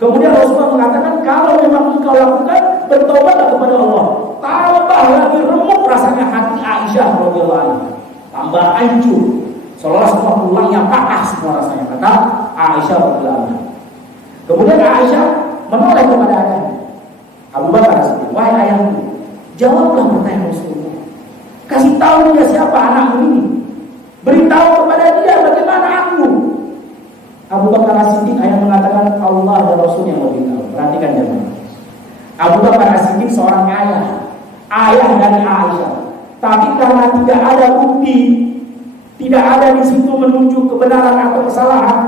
Kemudian Rasulullah mengatakan, kalau memang engkau lakukan, bertobatlah kepada Allah. Tambah lagi remuk rasanya hati Aisyah radhiyallahu anha, tambah hancur. Seolah semua tulangnya patah semua rasanya, kata Aisyah radhiyallahu anha. Kemudian Aisyah menoleh kepada ayahnya Abu Bakar As-Siddiq, wahai ayahku, jawablah pertanyaan Rasulullah. Kasih tahu dia siapa anakmu ini. Beritahu kepada dia bagaimana aku. Abu Bakar As-Siddiq hanya mengatakan Allah dan Rasul yang lebih tahu. Perhatikan jemaah. Abu Bakar As-Siddiq seorang ayah dari Aisyah. Tapi karena tidak ada bukti, tidak ada di situ menunjuk kebenaran atau kesalahan,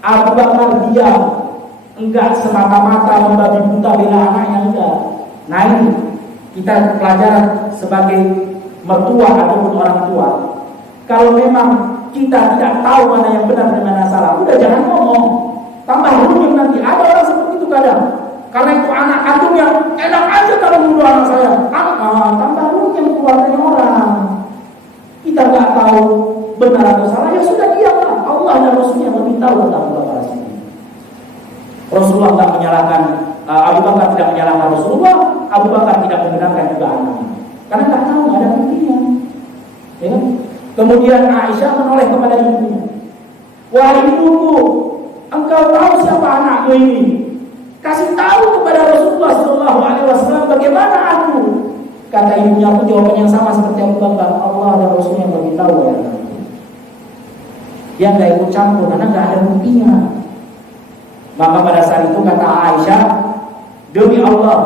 Abu Bakar diam, enggak semata-mata membabi buta bela anaknya, enggak. Nah ini kita pelajaran sebagai mertua ataupun orang tua. Kalau memang kita tidak tahu mana yang benar dan mana yang salah, udah jangan ngomong. Tambah rumit nanti. Ada orang seperti itu kadang. Karena itu anak kandung yang enak aja kalau nuduh anak saya. Tambah rumit yang keluarganya orang. Kita nggak tahu benar atau salah, ya sudah diamlah. Allah dan Rasulnya lebih tahu tentang perkara ini. Rasulullah tidak menyalahkan, Abu Bakar tidak menyalahkan Rasulullah, Abu Bakar tidak membenarkan juga anaknya. Karena nggak tahu, nggak ada buktinya. Ya kan? Kemudian Aisyah menoleh kepada ibunya. Wahai ibuku, engkau tahu siapa anakku ini? Kasih tahu kepada Rasulullah SAW bagaimana aku. Kata ibunya, aku jawaban yang sama seperti Abu Bakar. Allah dan Rasulnya yang lebih tahu ya. Dia nggak ikut campur karena nggak ada buktinya. Maka pada saat itu kata Aisyah, demi Allah,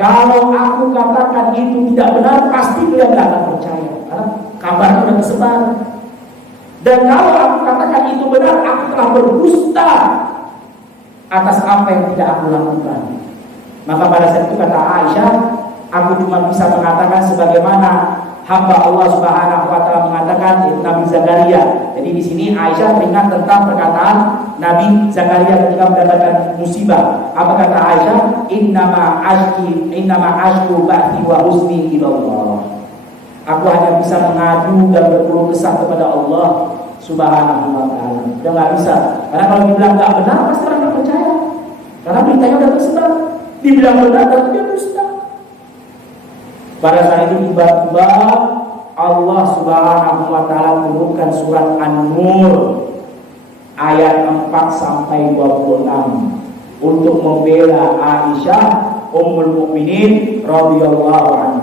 kalau aku katakan itu tidak benar, pasti dia tidak akan percaya. Karena kabarnya sudah tersebar. Dan kalau aku katakan itu benar, aku telah berdusta atas apa yang tidak aku lakukan. Maka pada saat itu kata Aisyah, aku cuma bisa mengatakan sebagaimana hamba Allah Subhanahu wa taala mengatakan Nabi Zakaria. Jadi di sini Aisyah teringat tentang perkataan Nabi Zakaria ketika mendapatkan musibah. Apa kata Aisyah? Innama ashku ba'thi wa husni ila Allah. Aku hanya bisa mengadu dan berkeluh kesah kepada Allah Subhanahu wa taala. Udah enggak bisa. Karena kalau dibilang enggak benar pasti orang enggak percaya. Karena beritanya udah tersebar. Dibilang benar dan dia dusta. Pada saat itu tiba-tiba Allah Subhanahu wa taala turunkan surat An-Nur ayat 4 sampai 26 untuk membela Aisyah Ummul Mukminin radhiyallahu anha.